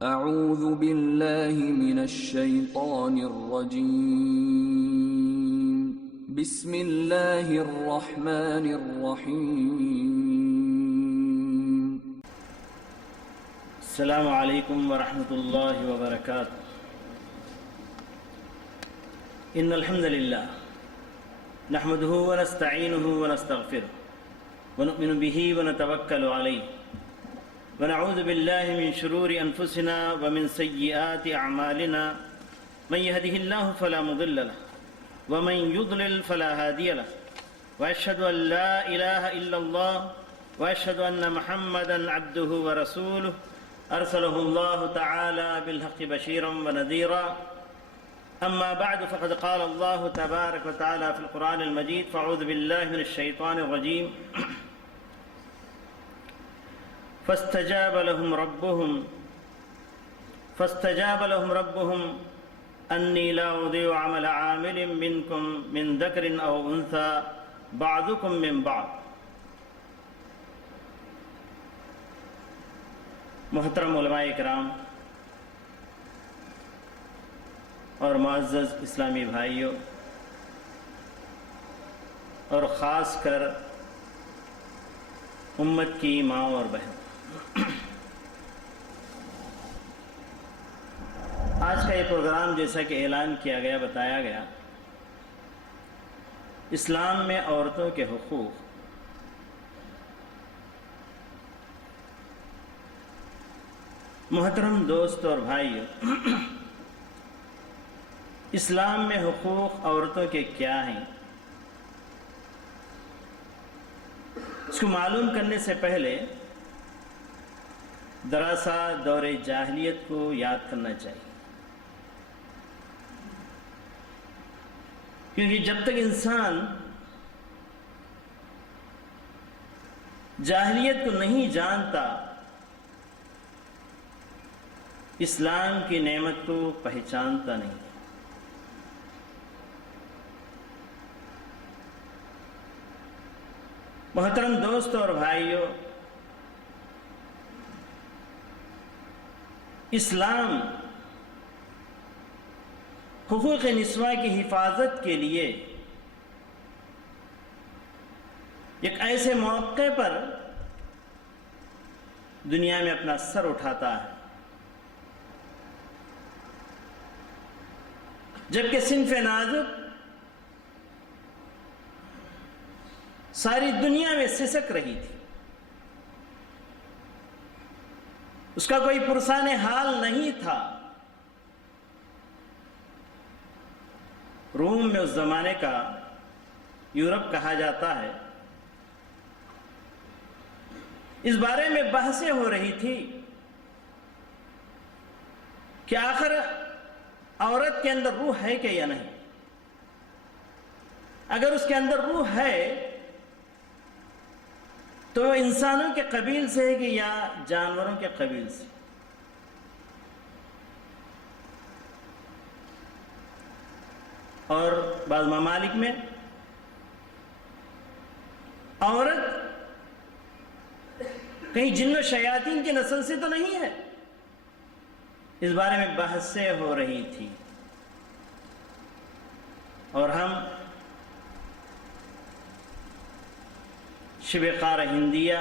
اعوذ باللہ من الشیطان الرجیم بسم اللہ الرحمن الرحیم السلام علیکم ورحمۃ اللہ وبرکاتہ۔ ان الحمد للہ نحمده ونستعینه ونستغفره ونؤمن به ونتوکل علیہ ونعوذ باللہ من شرور انفسنا ومن سیئات اعمالنا من يهده الله فلا مضل له ومن يضلل فلا هادي له واشهد ان لا اله الا الله واشهد ان محمدا عبده ورسوله ارسله الله تعالى بالحق بشيرا ونذيرا اما بعد فقد قال الله تبارك وتعالى في القرآن المجيد فاعوذ بالله من الشيطان الرجيم فاستجاب لهم ربهم أني لا أضيع عمل عامل منكم من ذكر أو أنثى بعضكم من بعض۔ محترم علماء کرام اور معزز اسلامی بھائیوں اور خاص کر امت کی ماں اور بہن، آج کا یہ پروگرام جیسا کہ اعلان کیا گیا، بتایا گیا، اسلام میں عورتوں کے حقوق۔ محترم دوست اور بھائیو، اسلام میں حقوق عورتوں کے کیا ہیں، اس کو معلوم کرنے سے پہلے دراسا دور جاہلیت کو یاد کرنا چاہیے، کیونکہ جب تک انسان جاہلیت کو نہیں جانتا، اسلام کی نعمت کو پہچانتا نہیں۔ محترم دوست اور بھائیوں، اسلام حقوق نسواں کی حفاظت کے لیے ایک ایسے موقع پر دنیا میں اپنا سر اٹھاتا ہے جبکہ صنف نازک ساری دنیا میں سسک رہی تھی، اس کا کوئی پرسان حال نہیں تھا۔ روم میں اس زمانے کا یورپ کہا جاتا ہے، اس بارے میں بحثیں ہو رہی تھی کہ آخر عورت کے اندر روح ہے کہ یا نہیں، اگر اس کے اندر روح ہے تو وہ انسانوں کے قبیل سے ہے کہ یا جانوروں کے قبیل سے۔ اور بعض ممالک میں عورت کہیں جن و شیاطین کی نسل سے تو نہیں ہے، اس بارے میں بحثیں ہو رہی تھی، اور ہم شبہ قارہ ہندیہ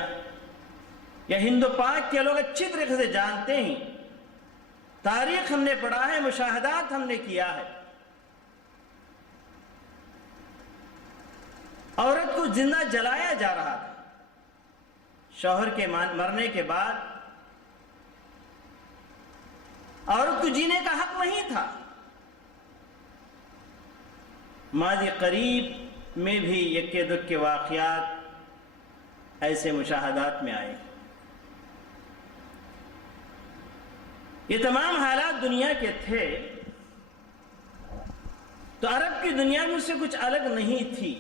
یا ہند و پاک کے لوگ اچھی طریقے سے جانتے ہیں، تاریخ ہم نے پڑھا ہے، مشاہدات ہم نے کیا ہے، عورت کو زندہ جلایا جا رہا تھا، شوہر کے مرنے کے بعد عورت کو جینے کا حق نہیں تھا۔ ماضی قریب میں بھی یکے دکے واقعات ایسے مشاہدات میں آئے۔ یہ تمام حالات دنیا کے تھے تو عرب کی دنیا میں اس سے کچھ الگ نہیں تھی۔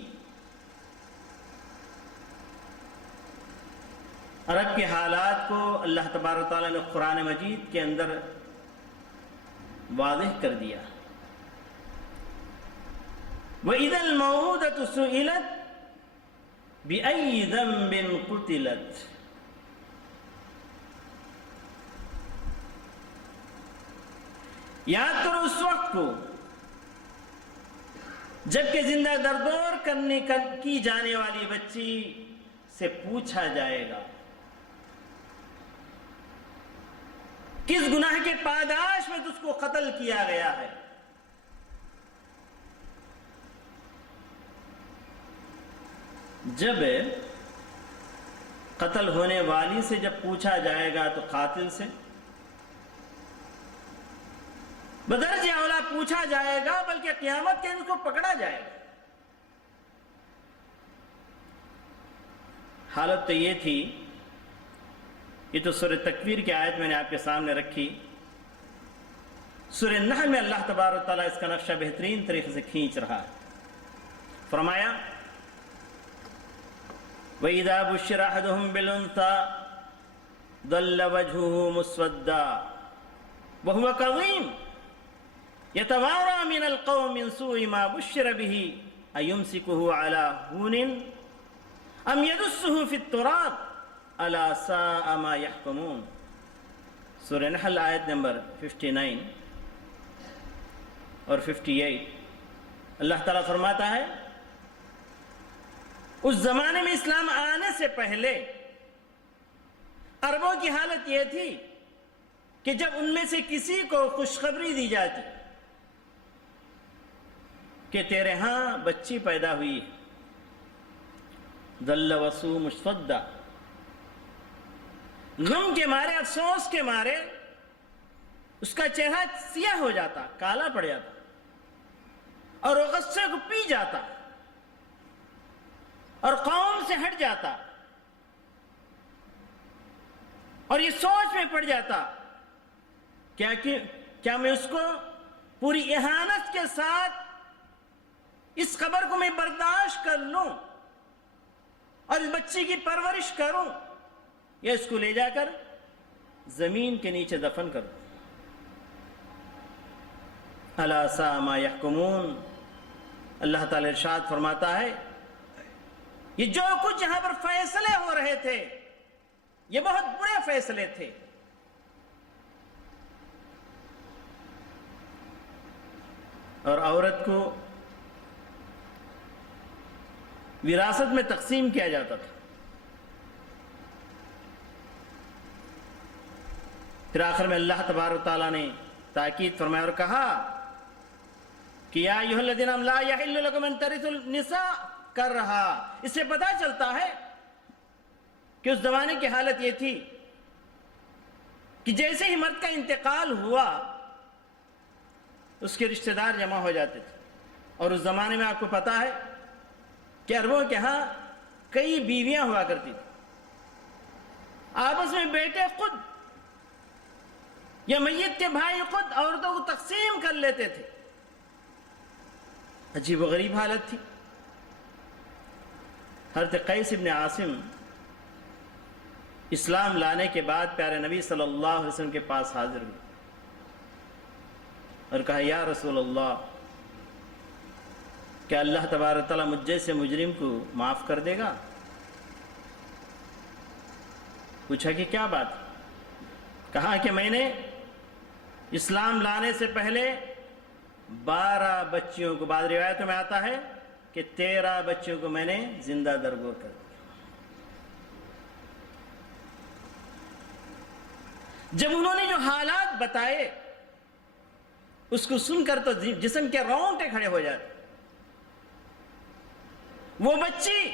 عرب کے حالات کو اللہ تبارک و تعالیٰ نے قرآن مجید کے اندر واضح کر دیا۔ وَإِذَا الْمَوْءُودَةُ سُئِلَتْ بِأَيِّ ذَنبٍ قُتِلَتْ، یاد کرو اس وقت کو جبکہ زندہ دردور کرنے کی جانے والی بچی سے پوچھا جائے گا کس گناہ کے پاداش میں تجھ کو قتل کیا گیا ہے. جب قتل ہونے والی سے جب پوچھا جائے گا تو قاتل سے بدرجہ اولا پوچھا جائے گا، بلکہ قیامت کے دن اس کو پکڑا جائے گا. حالت تو یہ تھی، یہ تو سورہ تکویر کی آیت میں نے آپ کے سامنے رکھی. سورہ نحل میں اللہ تبارک و تعالیٰ اس کا نقشہ بہترین طریقے سے کھینچ رہا ہے. فرمایا وَإِذَا بُشِّرَ أَحَدُهُم بِالْأُنثَىٰ ظَلَّ وَجْهُهُ مُسْوَدًّا وَهُوَ كَظِيمٌ يَتَوَارَىٰ مِنَ الْقَوْمِ مِنْ سُوءِ مَا بُشِّرَ بِهِ أَيُمْسِكُهُ عَلَىٰ هُونٍ أَمْ يَدُسُّهُ فِي التُّرَابِ أَلَا سَاءَ مَا يَحْكُمُونَ. سورہ نحل آیت نمبر 59 اور 58. اللہ تعالیٰ فرماتا ہے اس زمانے میں اسلام آنے سے پہلے عربوں کی حالت یہ تھی کہ جب ان میں سے کسی کو خوشخبری دی جاتی کہ تیرے ہاں بچی پیدا ہوئی ہے، ظل وسو مسودا، غم کے مارے، افسوس کے مارے اس کا چہرہ سیاہ ہو جاتا، کالا پڑ جاتا اور وہ غصے کو پی جاتا اور قوم سے ہٹ جاتا اور یہ سوچ میں پڑ جاتا کیا میں اس کو پوری اہانت کے ساتھ اس خبر کو میں برداشت کر لوں اور اس بچی کی پرورش کروں یا اس کو لے جا کر زمین کے نیچے دفن کروں. الا ساء ما يحكمون. اللہ تعالی ارشاد فرماتا ہے یہ جو کچھ یہاں پر فیصلے ہو رہے تھے یہ بہت برے فیصلے تھے. اور عورت کو وراثت میں تقسیم کیا جاتا تھا. پھر آخر میں اللہ تبارک و تعالیٰ نے تاکید فرمایا اور کہا کہ یا ایھا الذین آمنوا لا یحل لکم ان ترثوا النساء کر رہا. اس سے پتہ چلتا ہے کہ اس زمانے کی حالت یہ تھی کہ جیسے ہی مرد کا انتقال ہوا اس کے رشتہ دار جمع ہو جاتے تھے. اور اس زمانے میں آپ کو پتا ہے کہ عربوں کے ہاں کئی بیویاں ہوا کرتی تھی. آپس میں بیٹے خود یا میت کے بھائی خود عورتوں کو تقسیم کر لیتے تھے. عجیب و غریب حالت تھی. حضرت قیس ابن عاصم اسلام لانے کے بعد پیارے نبی صلی اللہ علیہ وسلم کے پاس حاضر ہوئے اور کہا یا رسول اللہ کیا اللہ تبارک تعالیٰ مجھ جیسے مجرم کو معاف کر دے گا؟ پوچھا کہ کیا بات؟ کہا کہ میں نے اسلام لانے سے پہلے 12 بچیوں کو، بعض روایتوں میں آتا ہے کہ 13 بچیوں کو میں نے زندہ درگور کر دیا. جب انہوں نے جو حالات بتائے اس کو سن کر تو جسم کے رونگٹے کھڑے ہو جاتے. وہ بچی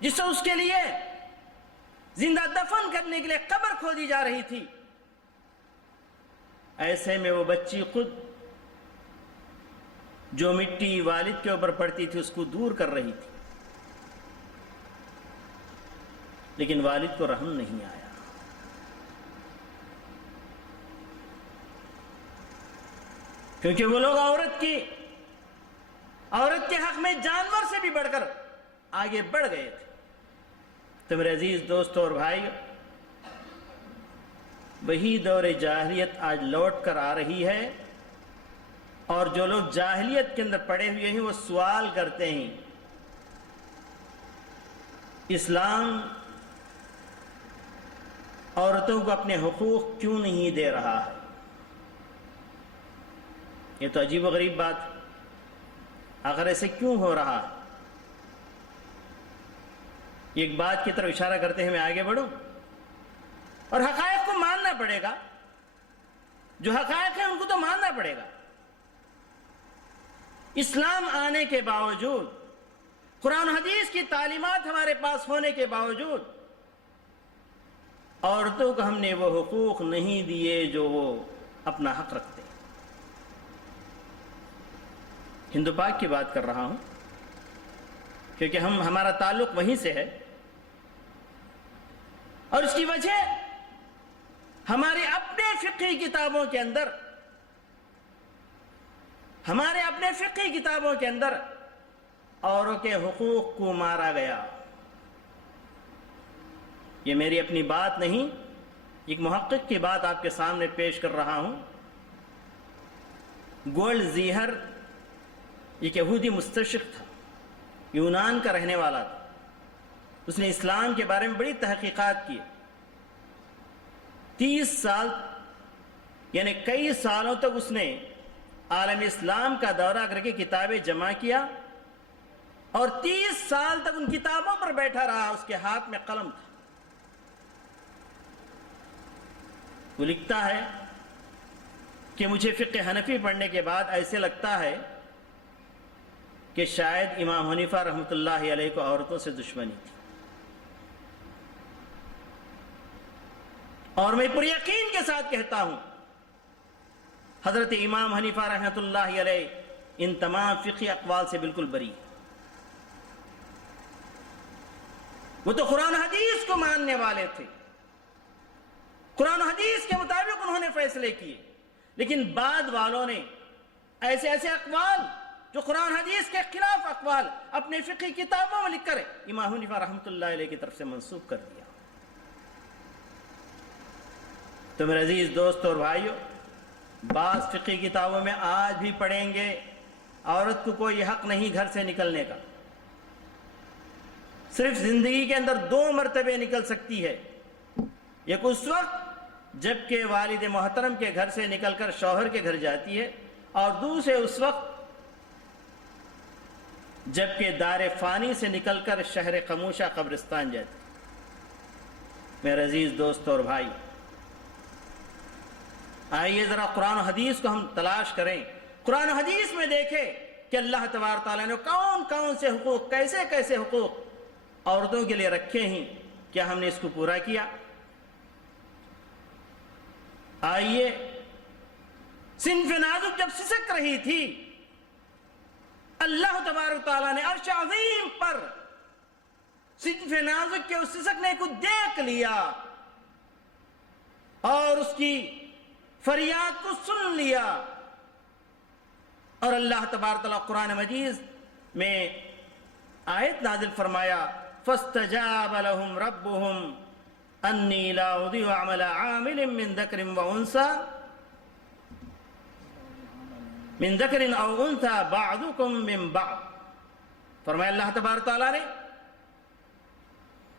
جسے اس کے لیے زندہ دفن کرنے کے لیے قبر کھودی جا رہی تھی، ایسے میں وہ بچی خود جو مٹی والد کے اوپر پڑتی تھی اس کو دور کر رہی تھی، لیکن والد کو رحم نہیں آیا. کیونکہ وہ لوگ عورت کے حق میں جانور سے بھی بڑھ کر آگے بڑھ گئے تھے. تو میرے عزیز دوستوں اور بھائی، وہی دور جاہلیت آج لوٹ کر آ رہی ہے، اور جو لوگ جاہلیت کے اندر پڑے ہوئے ہیں وہ سوال کرتے ہیں اسلام عورتوں کو اپنے حقوق کیوں نہیں دے رہا ہے؟ یہ تو عجیب و غریب بات ہے، آخر ایسے کیوں ہو رہا ہے؟ ایک بات کی طرف اشارہ کرتے ہیں میں آگے بڑھوں، اور حقائق کو ماننا پڑے گا، جو حقائق ہیں ان کو تو ماننا پڑے گا۔ اسلام آنے کے باوجود، قرآن حدیث کی تعلیمات ہمارے پاس ہونے کے باوجود، عورتوں کو ہم نے وہ حقوق نہیں دیے جو وہ اپنا حق رکھتے ہیں۔ ہند و پاک کی بات کر رہا ہوں کیونکہ ہمارا تعلق وہیں سے ہے، اور اس کی وجہ ہمارے اپنے فقہی کتابوں کے اندر، عورتوں کے حقوق کو مارا گیا۔ یہ میری اپنی بات نہیں، ایک محقق کی بات آپ کے سامنے پیش کر رہا ہوں۔ گولڈ زیہر ایک یہودی مستشرق تھا، یونان کا رہنے والا تھا۔ اس نے اسلام کے بارے میں بڑی تحقیقات کی، 30 سال یعنی کئی سالوں تک اس نے عالم اسلام کا دورہ کر کے کتابیں جمع کیا، اور 30 سال تک ان کتابوں پر بیٹھا رہا۔ اس کے ہاتھ میں قلم تھا۔ وہ لکھتا ہے کہ مجھے فقہ حنفی پڑھنے کے بعد ایسے لگتا ہے کہ شاید امام حنیفہ رحمۃ اللہ علیہ کو عورتوں سے دشمنی تھی، اور میں پر یقین کے ساتھ کہتا ہوں حضرت امام حنیفہ رحمۃ اللہ علیہ ان تمام فقہی اقوال سے بالکل بری۔ وہ تو قرآن حدیث کو ماننے والے تھے، قرآن حدیث کے مطابق انہوں نے فیصلے کیے، لیکن بعد والوں نے ایسے اقوال جو قرآن حدیث کے خلاف اقوال اپنے فقہی کتابوں میں لکھ کر امام حنیفہ رحمۃ اللہ علیہ کی طرف سے منسوب کر دیا۔ تو میرے عزیز دوستوں اور بھائیوں، بعض فقہی کتابوں میں آج بھی پڑھیں گے عورت کو کوئی حق نہیں گھر سے نکلنے کا، صرف زندگی کے اندر 2 مرتبے نکل سکتی ہے، ایک اس وقت جبکہ والد محترم کے گھر سے نکل کر شوہر کے گھر جاتی ہے، اور دوسرے اس وقت جبکہ دار فانی سے نکل کر شہر خموشہ قبرستان جاتی ہے۔ میرے عزیز دوستوں اور بھائی، آئیے ذرا قرآن و حدیث کو ہم تلاش کریں، قرآن و حدیث میں دیکھیں کہ اللہ تبارک تعالیٰ نے کون سے حقوق، کیسے حقوق عورتوں کے لیے رکھے ہیں، کیا ہم نے اس کو پورا کیا؟ آئیے، صنف نازک جب سسک رہی تھی، اللہ تبارک تعالیٰ نے عرش عظیم پر صنف نازک کے اس سسکنے کو دیکھ لیا اور اس کی فریاد کو سن لیا، اور اللہ تبارک تعالیٰ قرآن مجید میں آیت نازل فرمایا، فاستجاب لهم ربهم انی لا اضیع عمل عامل من ذکر او انثى بعضکم من بعض۔ فرمایا اللہ تبارک تعالیٰ نے،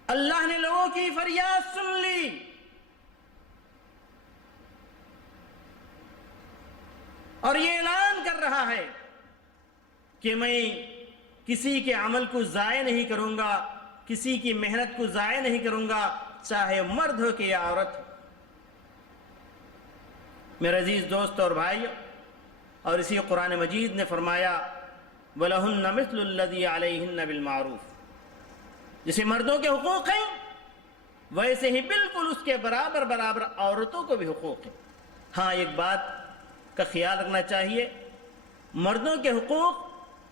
اللہ نے لوگوں کی فریاد سن لی، اور یہ اعلان کر رہا ہے کہ میں کسی کے عمل کو ضائع نہیں کروں گا، کسی کی محنت کو ضائع نہیں کروں گا، چاہے مرد ہو کہ یا عورت ہو۔ میرے عزیز دوست اور بھائیو، اور اسی قرآن مجید نے فرمایا وَلَهُنَّ مِثْلُ الَّذِي عَلَيْهِنَّ بِالْمَعْرُوفِ، جیسے مردوں کے حقوق ہیں ویسے ہی بالکل اس کے برابر عورتوں کو بھی حقوق ہیں۔ ہاں، ایک بات کا خیال رکھنا چاہیے، مردوں کے حقوق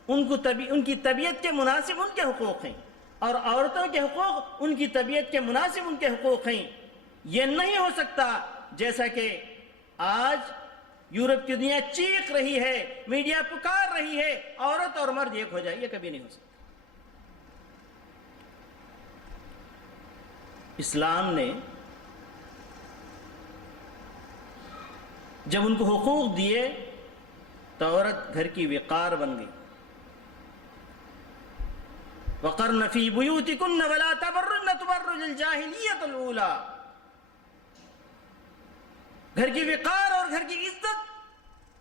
ان کی طبیعت کے مناسب ان کے حقوق ہیں، اور عورتوں کے حقوق ان کی طبیعت کے مناسب ان کے حقوق ہیں۔ یہ نہیں ہو سکتا جیسا کہ آج یورپ کی دنیا چیخ رہی ہے، میڈیا پکار رہی ہے، عورت اور مرد ایک ہو جائے، یہ کبھی نہیں ہو سکتا۔ اسلام نے جب ان کو حقوق دیے تو عورت گھر کی وقار بن گئی۔ وَقَرْنَ فِي بُيُوتِكُنَّ وَلَا تَبَرُّجْنَ تَبَرُّجَ الْجَاهِلِيَّةِ الْأُولَى، گھر کی وقار اور گھر کی عزت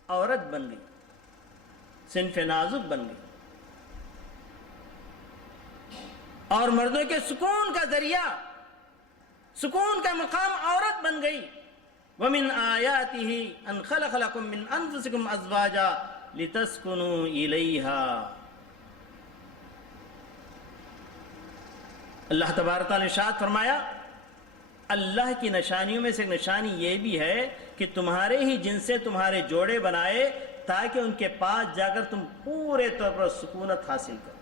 عورت بن گئی۔ صنف نازک بن گئی اور مردوں کے سکون کا ذریعہ، سکون کا مقام عورت بن گئی۔ وَمِنْ آيَاتِهِ أَنْ خَلَقَ لَكُم مِّنْ أَنفُسِكُمْ أَزْوَاجًا لِتَسْكُنُوا إِلَيْهَا۔ اللہ تبارک تعالیٰ نے ارشاد فرمایا، اللہ کی نشانیوں میں سے ایک نشانی یہ بھی ہے کہ تمہارے ہی جن سے تمہارے جوڑے بنائے تاکہ ان کے پاس جا کر تم پورے طور پر سکونت حاصل کرو۔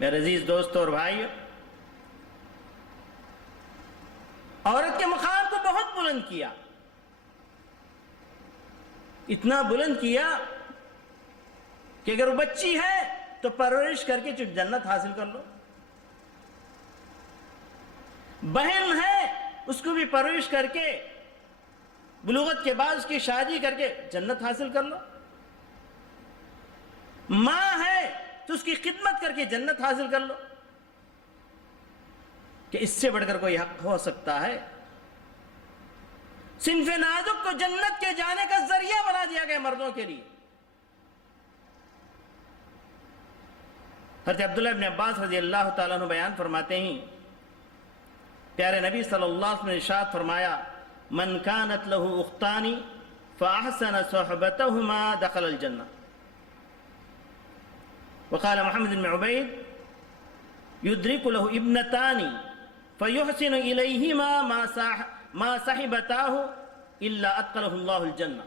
میرے عزیز دوستو اور بھائیو، عورت کے مقام کو بہت بلند کیا، اتنا بلند کیا کہ اگر وہ بچی ہے تو پرورش کر کے جنت حاصل کر لو، بہن ہے اس کو بھی پرورش کر کے بلوغت کے بعد اس کی شادی کر کے جنت حاصل کر لو، ماں ہے تو اس کی خدمت کر کے جنت حاصل کر لو۔ کہ اس سے بڑھ کر کوئی حق ہو سکتا ہے؟ صنف نازک کو جنت کے جانے کا ذریعہ بنا دیا گیا مردوں کے لیے۔ حضرت عبداللہ ابن عباس رضی اللہ تعالیٰ عنہ بیان فرماتے ہیں، پیارے نبی صلی اللہ علیہ وسلم نے ارشاد فرمایا، من كانت له اختان فاحسن صحبتهما دخل الجنہ۔ وقال محمد بن عبید، يدرك له ابنتان فيحسن إليهما ما صحبتاه إلا أدخله الله الجنہ۔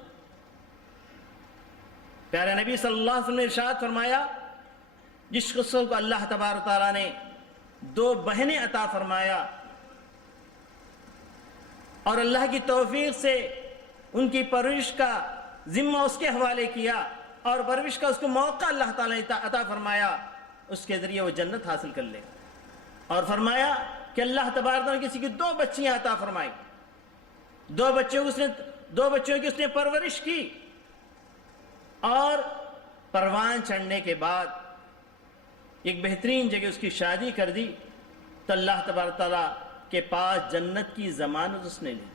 پیارے نبی صلی اللہ علیہ وسلم نے ارشاد فرمایا، جس شخص کو اللہ تبارک تعالیٰ نے دو بہنیں عطا فرمایا اور اللہ کی توفیق سے ان کی پرورش کا ذمہ اس کے حوالے کیا اور پرورش کا اس کو موقع اللہ تعالیٰ نے عطا فرمایا، اس کے ذریعے وہ جنت حاصل کر لے۔ اور فرمایا کہ اللہ تبارک تعالیٰ نے کسی کی دو بچیاں عطا فرمائی، دو بچوں کی اس نے پرورش کی اور پروان چڑھنے کے بعد ایک بہترین جگہ اس کی شادی کر دی تو اللہ تبارک تعالیٰ کے پاس جنت کی ضمانت اس نے لی۔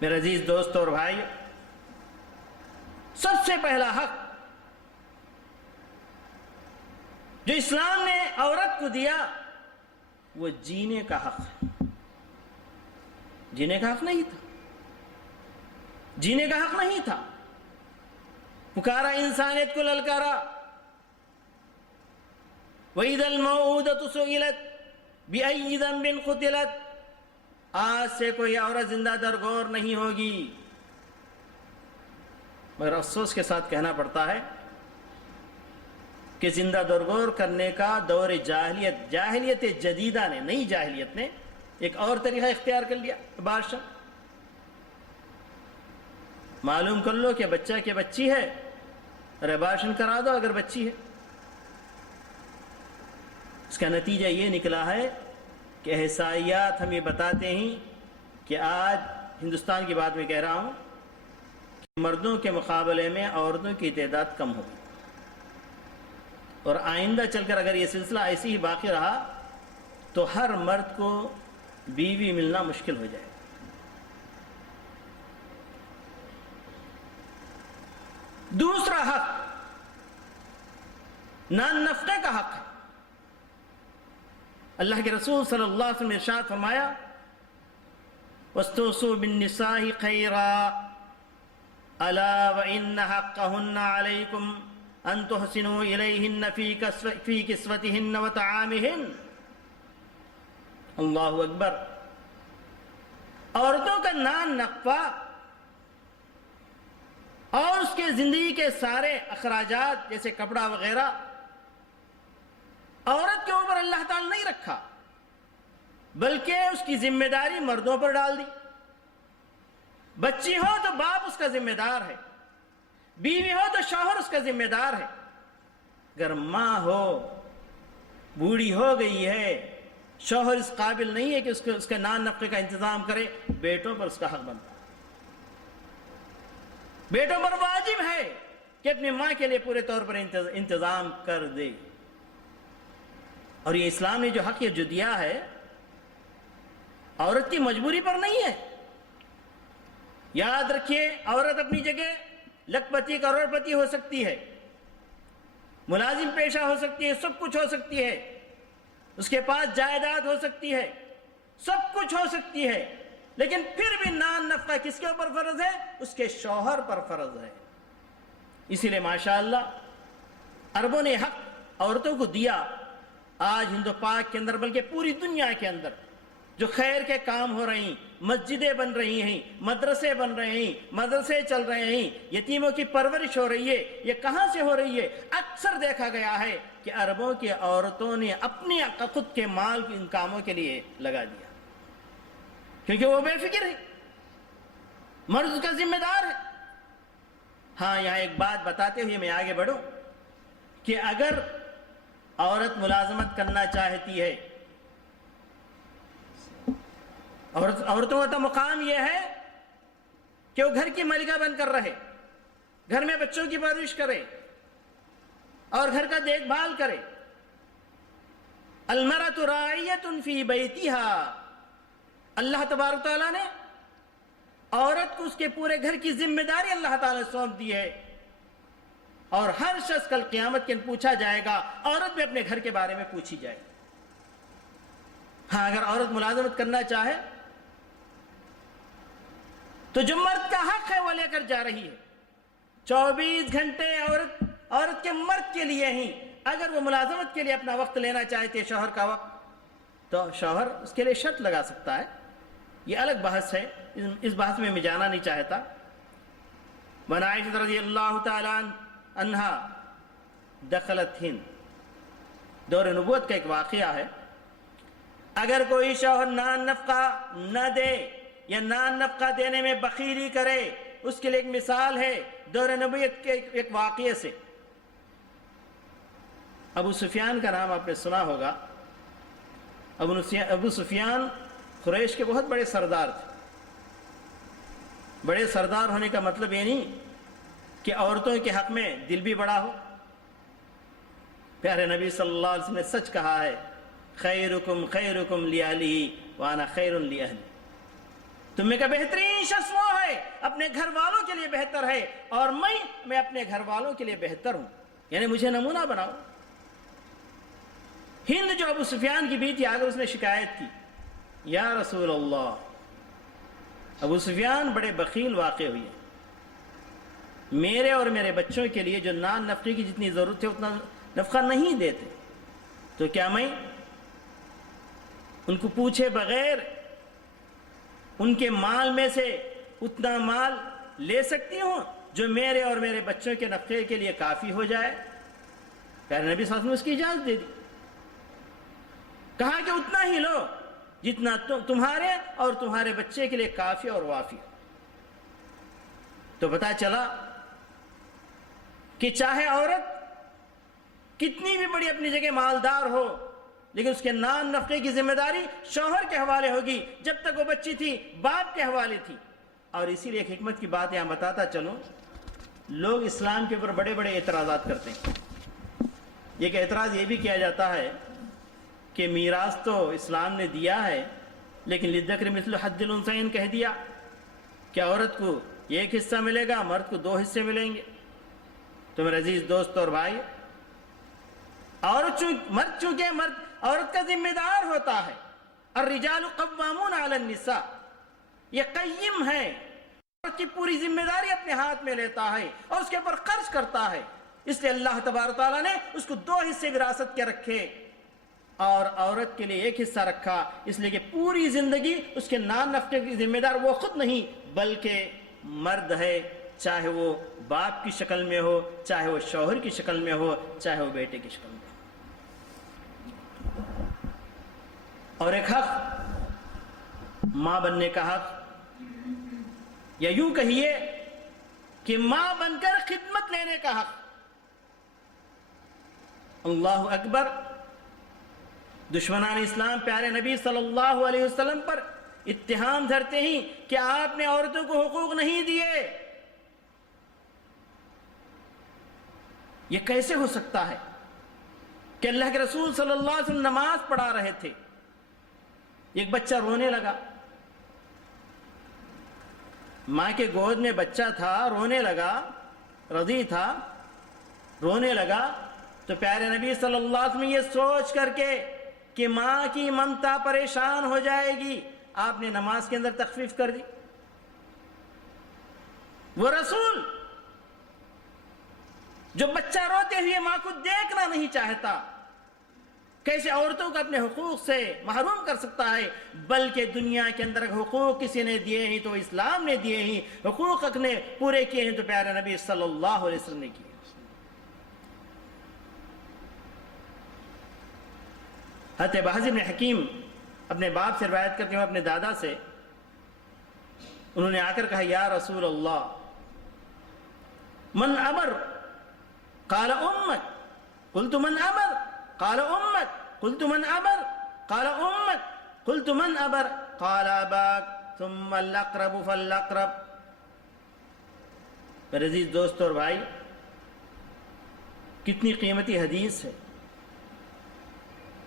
میرے عزیز دوستو اور بھائی، سب سے پہلا حق جو اسلام نے عورت کو دیا وہ جینے کا حق ہے۔ جینے کا حق نہیں تھا، جینے کا حق نہیں تھا۔ پکارا انسانیت کو، للکارا، وَإِذَا الْمَوْءُودَةُ سُئِلَتْ بِأَيِّ ذَنبٍ قُتِلَتْ، آج سے کوئی عورت زندہ درگور نہیں ہوگی۔ مگر افسوس کے ساتھ کہنا پڑتا ہے کہ زندہ درگور کرنے کا دور جاہلیت جدیدہ نے، نئی جاہلیت نے ایک اور طریقہ اختیار کر لیا۔ بادشاہ معلوم کر لو کہ بچہ کہ بچی ہے، ریباشن کرا دو اگر بچی ہے۔ اس کا نتیجہ یہ نکلا ہے کہ احصائیات ہمیں بتاتے ہیں کہ آج ہندوستان کی بات میں کہہ رہا ہوں کہ مردوں کے مقابلے میں عورتوں کی تعداد کم ہوگی، اور آئندہ چل کر اگر یہ سلسلہ ایسی ہی باقی رہا تو ہر مرد کو بیوی ملنا مشکل ہو جائے۔ دوسرا حق نان نفقے کا حق ہے۔ اللہ کے رسول صلی اللہ علیہ وسلم نے ارشاد فرمایا، وَاسْتَوْصُوا بِالنِّسَاءِ خَيْرًا أَلَا وَإِنَّ حَقَّهُنَّ عَلَيْكُمْ أَن تُحْسِنُوا إِلَيْهِنَّ فِي كِسْوَتِهِنَّ وَطَعَامِهِنَّ۔ اللہ اکبر۔ عورتوں کا نان نقفہ اور اس کے زندگی کے سارے اخراجات جیسے کپڑا وغیرہ عورت کے اوپر اللہ تعالی نہیں رکھا، بلکہ اس کی ذمہ داری مردوں پر ڈال دی۔ بچی ہو تو باپ اس کا ذمہ دار ہے، بیوی ہو تو شوہر اس کا ذمہ دار ہے، اگر ماں ہو بوڑھی ہو گئی ہے، شوہر اس قابل نہیں ہے کہ اس کے نان نفقے کا انتظام کرے، بیٹوں پر اس کا حق بنتا ہے۔ بیٹوں پر واجب ہے کہ اپنی ماں کے لیے پورے طور پر انتظام کر دے۔ اور یہ اسلام نے جو حق جو دیا ہے عورت کی مجبوری پر نہیں ہے، یاد رکھیے عورت اپنی جگہ لکھپتی کروڑ پتی ہو سکتی ہے، ملازم پیشہ ہو سکتی ہے، سب کچھ ہو سکتی ہے، اس کے پاس جائیداد ہو سکتی ہے، سب کچھ ہو سکتی ہے، لیکن پھر بھی نان نفقہ کس کے اوپر فرض ہے؟ اس کے شوہر پر فرض ہے۔ اسی لیے ماشاءاللہ عربوں نے حق عورتوں کو دیا۔ آج ہند و پاک کے اندر بلکہ پوری دنیا کے اندر جو خیر کے کام ہو رہی ہیں، مسجدیں بن رہی ہیں، مدرسے بن رہے ہیں، مدرسے چل رہے ہیں، یتیموں کی پرورش ہو رہی ہے، یہ کہاں سے ہو رہی ہے؟ اکثر دیکھا گیا ہے کہ عربوں کی عورتوں نے اپنے خود کے مال ان کاموں کے لیے لگا دیا، کیونکہ وہ بے فکر ہے، مرد کا ذمہ دار ہے۔ ہاں، یہاں ایک بات بتاتے ہوئے میں آگے بڑھوں کہ اگر عورت ملازمت کرنا چاہتی ہے، عورتوں کا مقام یہ ہے کہ وہ گھر کی ملکہ بن کر رہے، گھر میں بچوں کی پرورش کرے اور گھر کا دیکھ بھال کرے۔ المرأۃ راعیۃ فی بیتہا، اللہ تبارک تعالیٰ نے عورت کو اس کے پورے گھر کی ذمہ داری اللہ تعالیٰ نے سونپ دی ہے، اور ہر شخص کل قیامت کے دن پوچھا جائے گا، عورت بھی اپنے گھر کے بارے میں پوچھی جائے گی۔ ہاں، اگر عورت ملازمت کرنا چاہے تو جو مرد کا حق ہے وہ لے کر جا رہی ہے۔ 24 گھنٹے عورت کے مرد کے لیے ہی، اگر وہ ملازمت کے لیے اپنا وقت لینا چاہتے شوہر کا وقت، تو شوہر اس کے لیے شرط لگا سکتا ہے۔ یہ الگ بحث ہے، اس بحث میں جانا نہیں چاہتا۔ وعن عائشہ رضی اللہ تعالی عنہا دخلت ہند، دور نبوت کا ایک واقعہ ہے۔ اگر کوئی شوہر نان نفقہ نہ دے یا نان نفقہ دینے میں بخیلی کرے، اس کے لیے ایک مثال ہے دور نبوت کے ایک واقعے سے۔ ابو سفیان کا نام آپ نے سنا ہوگا۔ ابو سفیان قریش کے بہت بڑے سردار تھے۔ بڑے سردار ہونے کا مطلب یہ نہیں کہ عورتوں کے حق میں دل بھی بڑا ہو۔ پیارے نبی صلی اللہ علیہ وسلم نے سچ کہا ہے، خیرکم خیرکم لأہلہ وانا خیر لأہلی، تم میں کا بہترین شخص وہ ہے اپنے گھر والوں کے لیے بہتر ہے، اور میں اپنے گھر والوں کے لیے بہتر ہوں، یعنی مجھے نمونہ بناؤ۔ ہند جو ابو سفیان کی بیٹی آگر اس نے شکایت کی، یا رسول اللہ، ابو سفیان بڑے بخیل واقع ہوئے، میرے اور میرے بچوں کے لیے جو نان نفقے کی جتنی ضرورت ہے اتنا نفقہ نہیں دیتے، تو کیا میں ان کو پوچھے بغیر ان کے مال میں سے اتنا مال لے سکتی ہوں جو میرے اور میرے بچوں کے نفقے کے لیے کافی ہو جائے؟ پیارے نبی صلی اللہ علیہ وسلم نے اس کی اجازت دے دی، کہا کہ اتنا ہی لو جتنا تمہارے اور تمہارے بچے کے لیے کافی اور وافی ہو۔ تو پتہ چلا کہ چاہے عورت کتنی بھی بڑی اپنی جگہ مالدار ہو، لیکن اس کے نان نفقے کی ذمہ داری شوہر کے حوالے ہوگی۔ جب تک وہ بچی تھی باپ کے حوالے تھی۔ اور اسی لیے ایک حکمت کی بات یہاں بتاتا چلوں، لوگ اسلام کے اوپر بڑے بڑے اعتراضات کرتے ہیں۔ ایک اعتراض یہ بھی کیا جاتا ہے کہ میراث تو اسلام نے دیا ہے، لیکن للذکر مثل حظ الانثیین کہہ دیا کہ عورت کو ایک حصہ ملے گا، مرد کو 2 حصے ملیں گے۔ تو میرے عزیز دوست اور بھائی، مرد عورت کا ذمہ دار ہوتا ہے۔ الرجال قوامون علی النساء، یہ قیم ہے، عورت کی پوری ذمہ داری اپنے ہاتھ میں لیتا ہے اور اس کے اوپر خرچ کرتا ہے۔ اس لیے اللہ تبارک تعالیٰ نے اس کو 2 حصے وراثت کے رکھے اور عورت کے لیے 1 حصہ رکھا، اس لیے کہ پوری زندگی اس کے نان نفقے کی ذمہ دار وہ خود نہیں بلکہ مرد ہے، چاہے وہ باپ کی شکل میں ہو، چاہے وہ شوہر کی شکل میں ہو، چاہے وہ بیٹے کی شکل میں ہو۔ اور ایک حق ماں بننے کا حق، یا یوں کہیے کہ ماں بن کر خدمت لینے کا حق۔ اللہ اکبر، دشمنان اسلام پیارے نبی صلی اللہ علیہ وسلم پر اتہام دھرتے ہیں کہ آپ نے عورتوں کو حقوق نہیں دیے۔ یہ کیسے ہو سکتا ہے کہ اللہ کے رسول صلی اللہ علیہ وسلم نماز پڑھا رہے تھے، ایک بچہ رونے لگا، ماں کے گود میں بچہ تھا، رونے لگا، رضی تھا، رونے لگا، تو پیارے نبی صلی اللہ علیہ وسلم یہ سوچ کر کے کہ ماں کی ممتا پریشان ہو جائے گی، آپ نے نماز کے اندر تخفیف کر دی۔ وہ رسول جو بچہ روتے ہوئے ماں کو دیکھنا نہیں چاہتا، کیسے عورتوں کو اپنے حقوق سے محروم کر سکتا ہے؟ بلکہ دنیا کے اندر حقوق کسی نے دیے ہیں تو اسلام نے دیے ہیں، حقوق اپنے پورے کیے ہیں تو پیارے نبی صلی اللہ علیہ وسلم نے کیے۔ حضرت بحز بن حکیم اپنے باپ سے روایت کرتے ہیں، اپنے دادا سے، انہوں نے آ کر کہا یا رسول اللہ من امر؟ قال امک۔ قلت من امر؟ قال امک۔ قلت من امر؟ قال امک۔ قلت من امر؟ قال اباک ثم الاقرب فالاقرب۔ میرے عزیز دوست اور بھائی، کتنی قیمتی حدیث ہے،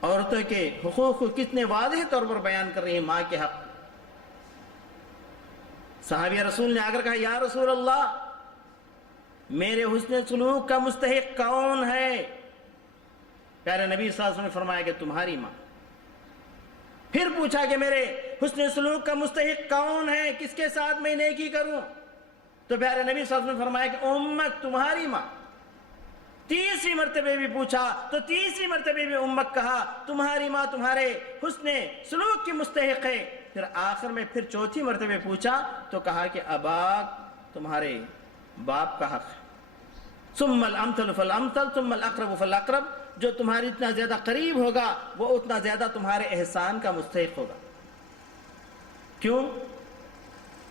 عورتوں کے حقوق کو کتنے واضح طور پر بیان کر رہی ہے ماں کے حق۔ صحابی رسول نے آ کر کہا یا رسول اللہ میرے حسن سلوک کا مستحق کون ہے؟ پیارے نبی صلی اللہ علیہ وسلم نے فرمایا کہ تمہاری ماں۔ پھر پوچھا کہ میرے حسن سلوک کا مستحق کون ہے، کس کے ساتھ میں نیکی کروں؟ تو پیارے نبی صلی اللہ علیہ وسلم نے فرمایا کہ امک، تمہاری ماں۔ تیسری مرتبہ بھی پوچھا تو تیسری مرتبہ بھی امک کہا، تمہاری ماں تمہارے حسن سلوک کی مستحق ہے۔ پھر آخر میں پھر چوتھی مرتبہ پوچھا تو کہا کہ اباک، تمہارے باپ کا حق ہے۔ ثم الامثل فالامثل ثم الاقرب فالاقرب، جو تمہاری اتنا زیادہ قریب ہوگا وہ اتنا زیادہ تمہارے احسان کا مستحق ہوگا۔ کیوں؟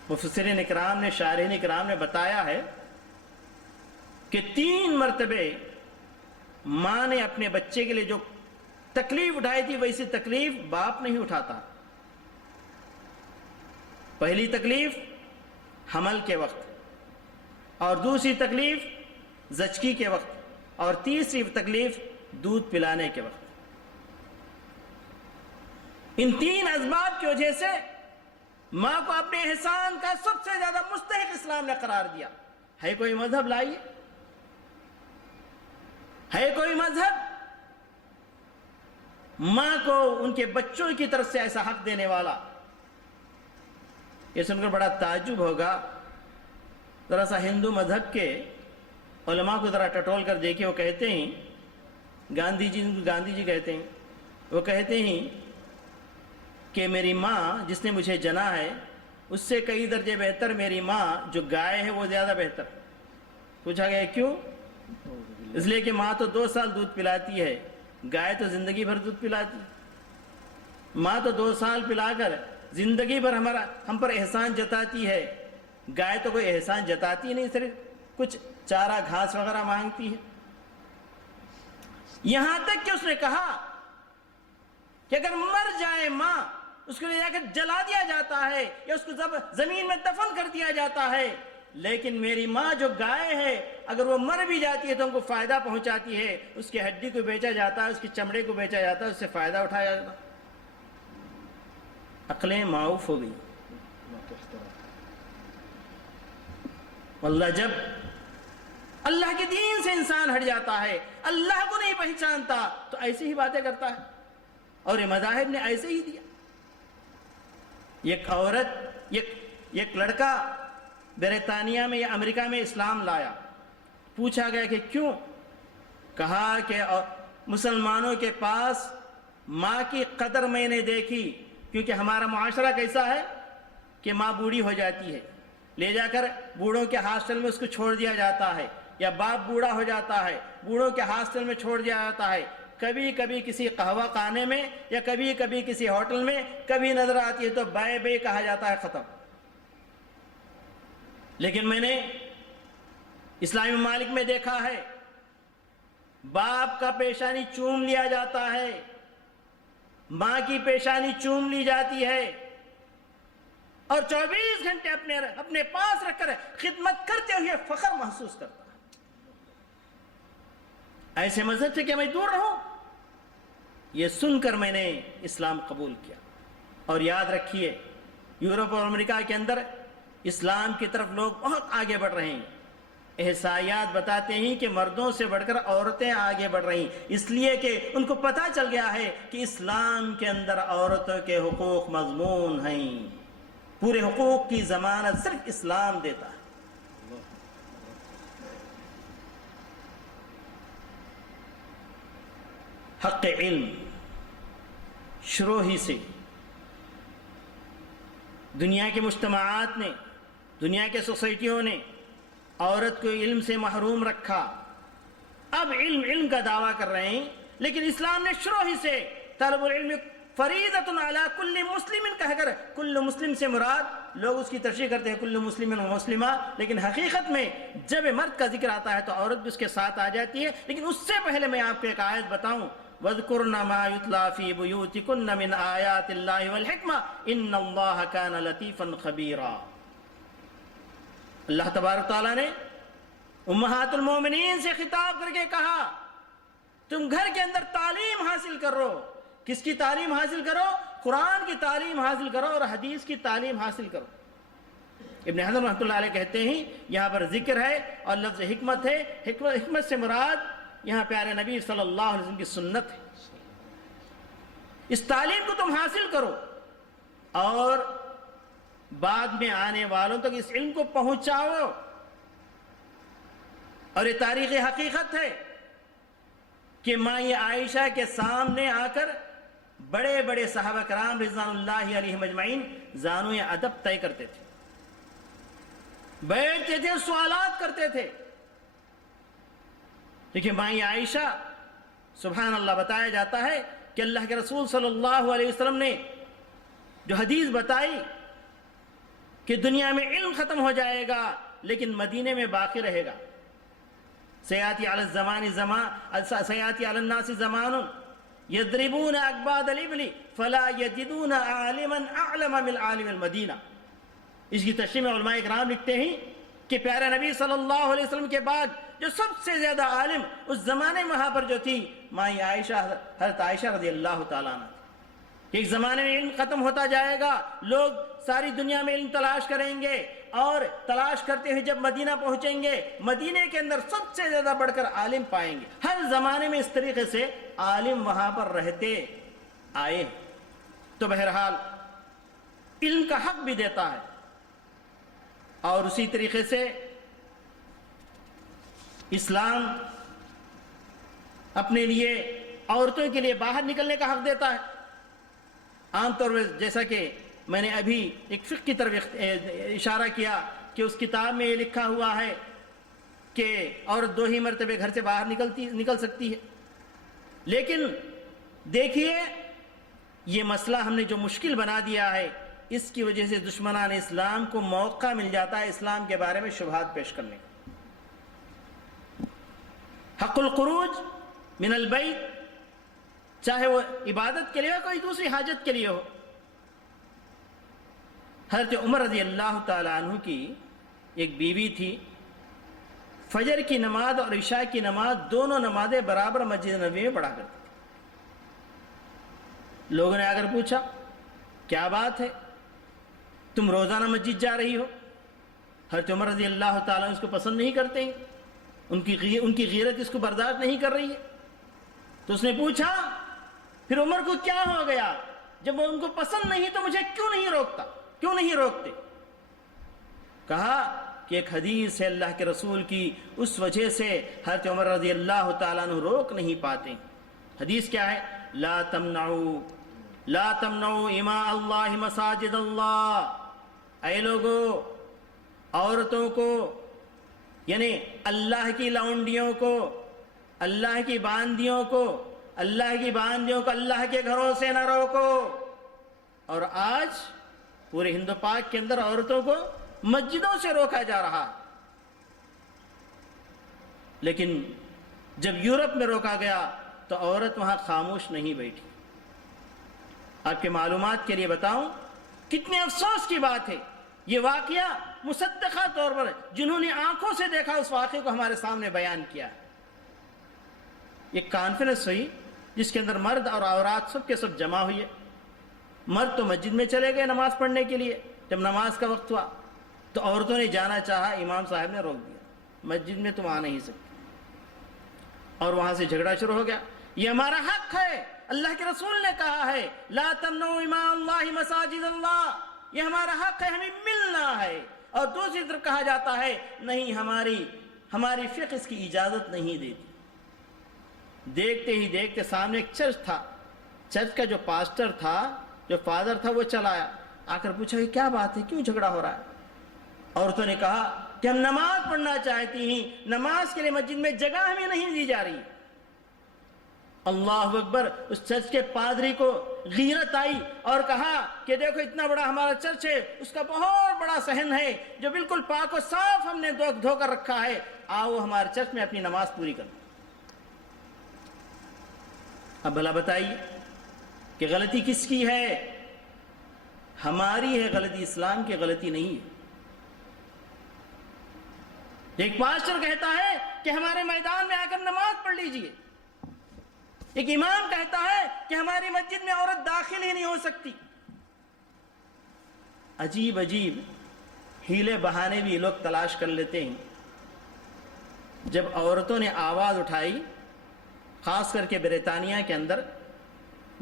مفسرین اکرام نے، شارحین اکرام نے بتایا ہے کہ 3 مرتبہ ماں نے اپنے بچے کے لیے جو تکلیف اٹھائی تھی ویسی تکلیف باپ نہیں اٹھاتا۔ پہلی تکلیف حمل کے وقت، اور دوسری تکلیف زچگی کے وقت، اور تیسری تکلیف دودھ پلانے کے وقت۔ ان 3 اسباب کی وجہ سے ماں کو اپنے احسان کا سب سے زیادہ مستحق اسلام نے قرار دیا۔ ہے کوئی مذہب؟ لائیے، ہے کوئی مذہب ماں کو ان کے بچوں کی طرف سے ایسا حق دینے والا؟ یہ سن کر بڑا تعجب ہوگا۔ ذرا سا ہندو مذہب کے علماء کو ذرا ٹٹول کر دیکھیں، وہ کہتے ہیں، گاندھی جی کہتے ہیں، وہ کہتے ہیں کہ میری ماں جس نے مجھے جنا ہے اس سے کئی درجے بہتر میری ماں جو گائے ہے وہ زیادہ بہتر۔ پوچھا گیا کیوں؟ اس لیے کہ ماں تو 2 سال دودھ پلاتی ہے، گائے تو زندگی بھر دودھ پلاتی ہے۔ ماں تو 2 سال پلا کر زندگی بھر ہم پر احسان جتاتی ہے، گائے تو کوئی احسان جتاتی نہیں، صرف کچھ چارہ گھاس وغیرہ مانگتی ہے۔ یہاں تک کہ اس نے کہا کہ اگر مر جائے ماں اس کو لے جا کر جلا دیا جاتا ہے یا اس کو زمین میں دفن کر دیا جاتا ہے، لیکن میری ماں جو گائے ہے اگر وہ مر بھی جاتی ہے تو ہم کو فائدہ پہنچاتی ہے، اس کی ہڈی کو بیچا جاتا ہے، اس کی چمڑے کو بیچا جاتا ہے، اس سے فائدہ اٹھایا جاتا ہے۔ عقلیں معاف ہو گئی۔ واللہ جب اللہ کے دین سے انسان ہٹ جاتا ہے، اللہ کو نہیں پہچانتا تو ایسی ہی باتیں کرتا ہے، اور یہ مذاہب نے ایسے ہی دیا۔ ایک عورت، ایک لڑکا برطانیہ میں یا امریکہ میں اسلام لایا، پوچھا گیا کہ کیوں؟ کہا کہ مسلمانوں کے پاس ماں کی قدر میں نے دیکھی، کیونکہ ہمارا معاشرہ کیسا ہے کہ ماں بوڑھی ہو جاتی ہے، لے جا کر بوڑھوں کے ہاسٹل میں اس کو چھوڑ دیا جاتا ہے، یا باپ بوڑھا ہو جاتا ہے بوڑھوں کے ہاسٹل میں چھوڑ دیا جاتا ہے، کبھی کبھی کسی قہوہ خانے میں یا کبھی کبھی کسی ہوٹل میں کبھی نظر آتی ہے تو بائے بے کہا جاتا ہے، ختم۔ لیکن میں نے اسلامی ممالک میں دیکھا ہے باپ کا پیشانی چوم لیا جاتا ہے، ماں کی پیشانی چوم لی جاتی ہے، اور 24 گھنٹے اپنے پاس رکھ کر خدمت کرتے ہوئے فخر محسوس کرتا ہے۔ ایسے مذہب سے کیا میں دور رہوں؟ یہ سن کر میں نے اسلام قبول کیا۔ اور یاد رکھیے، یورپ اور امریکہ کے اندر اسلام کی طرف لوگ بہت آگے بڑھ رہے ہیں. احصائیات بتاتے ہیں کہ مردوں سے بڑھ کر عورتیں آگے بڑھ رہی ہیں، اس لیے کہ ان کو پتہ چل گیا ہے کہ اسلام کے اندر عورتوں کے حقوق مضمون ہیں. پورے حقوق کی ضمانت صرف اسلام دیتا ہے. حق علم شروع ہی سے دنیا کے مجتمعات نے، دنیا کے سوسائٹیوں نے عورت کو علم سے محروم رکھا. اب علم کا دعویٰ کر رہے ہیں، لیکن اسلام نے شروع ہی سے طالب العلم فریضۃ علی کل مسلم کہہ کر، کل مسلم سے مراد لوگ اس کی تشریح کرتے ہیں کل مسلم و مسلمہ، لیکن حقیقت میں جب مرد کا ذکر آتا ہے تو عورت بھی اس کے ساتھ آ جاتی ہے. لیکن اس سے پہلے میں آپ کو ایک آیت بتاؤں، وَاذْكُرْنَ مَا يُتْلَى فِي بُيُوتِكُنَّ مِنْ آيَاتِ اللَّهِ وَالْحِكْمَةِ إِنَّ اللَّهَ كَانَ لَطِيفًا خَبِيرًا. اللہ تبارک تعالیٰ نے امہات المومنین سے خطاب کر کے کہا تم گھر کے اندر تعلیم حاصل کرو. کس کی تعلیم حاصل کرو؟ قرآن کی تعلیم حاصل کرو اور حدیث کی تعلیم حاصل کرو. ابن حزم رحمۃ اللہ علیہ کہتے ہیں یہاں پر ذکر ہے اور لفظ حکمت ہے. حکمت سے مراد یہاں پیارے نبی صلی اللہ علیہ وسلم کی سنت ہے. اس تعلیم کو تم حاصل کرو اور بعد میں آنے والوں تک اس علم کو پہنچاؤ. اور یہ تاریخ حقیقت ہے کہ ماں عائشہ کے سامنے آ کر بڑے بڑے صحابہ کرام رضوان اللہ علیہم اجمعین زانو ادب طے کرتے تھے، بیٹھتے تھے، سوالات کرتے تھے. دیکھیں ماں عائشہ سبحان اللہ بتایا جاتا ہے کہ اللہ کے رسول صلی اللہ علیہ وسلم نے جو حدیث بتائی کہ دنیا میں علم ختم ہو جائے گا لیکن مدینے میں باقی رہے گا. سیاتی علی الناس زمان یضربون اکباد الابل فلا یجدون عالما اعلم من عالم المدینہ. اس کی تشریح میں علماء اکرام لکھتے ہیں کہ پیارے نبی صلی اللہ علیہ وسلم کے بعد جو سب سے زیادہ عالم اس زمانے میں وہاں پر جو تھی ماں عائشہ، حضرت عائشہ رضی اللہ تعالیٰ عنہ. ایک زمانے میں علم ختم ہوتا جائے گا، لوگ ساری دنیا میں علم تلاش کریں گے اور تلاش کرتے ہوئے جب مدینہ پہنچیں گے مدینے کے اندر سب سے زیادہ بڑھ کر عالم پائیں گے. ہر زمانے میں اس طریقے سے عالم وہاں پر رہتے آئے. تو بہرحال علم کا حق بھی دیتا ہے اور اسی طریقے سے اسلام اپنے لیے عورتوں کے لیے باہر نکلنے کا حق دیتا ہے. عام طور پر جیسا کہ میں نے ابھی ایک فقہ کی طرف اشارہ کیا کہ اس کتاب میں یہ لکھا ہوا ہے کہ عورت 2 ہی مرتبے گھر سے باہر نکل سکتی ہے. لیکن دیکھیے یہ مسئلہ ہم نے جو مشکل بنا دیا ہے اس کی وجہ سے دشمنان اسلام کو موقع مل جاتا ہے اسلام کے بارے میں شبہات پیش کرنے کا. حق الخروج من البیت چاہے وہ عبادت کے لیے ہو کوئی دوسری حاجت کے لیے ہو. حضرت عمر رضی اللہ تعالیٰ عنہ کی ایک بیوی تھی، فجر کی نماز اور عشاء کی نماز دونوں نمازیں برابر مسجد نبوی میں پڑھا کرتی تھی. لوگوں نے آ کر پوچھا کیا بات ہے، تم روزانہ مسجد جا رہی ہو؟ حضرت عمر رضی اللہ تعالیٰ عنہ اس کو پسند نہیں کرتے ہیں، ان کی غیرت اس کو برداشت نہیں کر رہی ہے. تو اس نے پوچھا پھر عمر کو کیا ہو گیا، جب وہ ان کو پسند نہیں تو مجھے کیوں نہیں روکتے؟ کہا کہ ایک حدیث ہے اللہ کے رسول کی، اس وجہ سے حضرت عمر رضی اللہ تعالیٰ عنہ روک نہیں پاتے. حدیث کیا ہے؟ لا تمنعوا اماء اللہ مساجد اللہ. اے لوگوں، عورتوں کو یعنی اللہ کی لونڈیوں کو، اللہ کی باندیوں کو اللہ کے گھروں سے نہ روکو. اور آج پورے ہند و پاک کے اندر عورتوں کو مسجدوں سے روکا جا رہا. لیکن جب یورپ میں روکا گیا تو عورت وہاں خاموش نہیں بیٹھی. آپ کے معلومات کے لیے بتاؤں کتنے افسوس کی بات ہے، یہ واقعہ مصدقہ طور پر جنہوں نے آنکھوں سے دیکھا اس واقعے کو ہمارے سامنے بیان کیا. ایک کانفرنس ہوئی جس کے اندر مرد اور عورات سب کے سب جمع ہوئے. مرد تو مسجد میں چلے گئے نماز پڑھنے کے لیے جب نماز کا وقت ہوا، تو عورتوں نے جانا چاہا، امام صاحب نے روک دیا، مسجد میں تم آ نہیں سکتے، اور وہاں سے جھگڑا شروع ہو گیا۔ یہ ہمارا حق ہے، اللہ کے رسول نے کہا ہے لا تمنعوا اماء اللہ مساجد اللہ، یہ ہمارا حق ہے، ہمیں ملنا ہے۔ اور دوسری طرف کہا جاتا ہے نہیں، ہماری فقہ اس کی اجازت نہیں دیتی۔ دیکھتے ہی دیکھتے سامنے ایک چرچ تھا، چرچ کا جو پاسٹر تھا، جو فادر تھا، وہ چلا آیا، آ کر پوچھا کہ کیا بات ہے، کیوں جھگڑا ہو رہا ہے؟ عورتوں نے کہا کہ ہم نماز پڑھنا چاہتی ہیں، نماز کے لیے مسجد میں جگہ ہمیں نہیں دی جا رہی۔ اللہ اکبر! اس چرچ کے پادری کو غیرت آئی اور کہا کہ دیکھو اتنا بڑا ہمارا چرچ ہے، اس کا بہت بڑا صحن ہے جو بالکل پاک و صاف ہم نے دھو کر رکھا ہے، آؤ ہمارے چرچ میں اپنی نماز پوری کرو۔ اب بھلا بتائیے کہ غلطی کس کی ہے؟ ہماری ہے غلطی، اسلام کی غلطی نہیں ہے۔ ایک پاسٹر کہتا ہے کہ ہمارے میدان میں آ کر نماز پڑھ لیجئے، ایک امام کہتا ہے کہ ہماری مسجد میں عورت داخل ہی نہیں ہو سکتی۔ عجیب عجیب ہیلے بہانے بھی لوگ تلاش کر لیتے ہیں۔ جب عورتوں نے آواز اٹھائی، خاص کر کے برطانیہ کے اندر،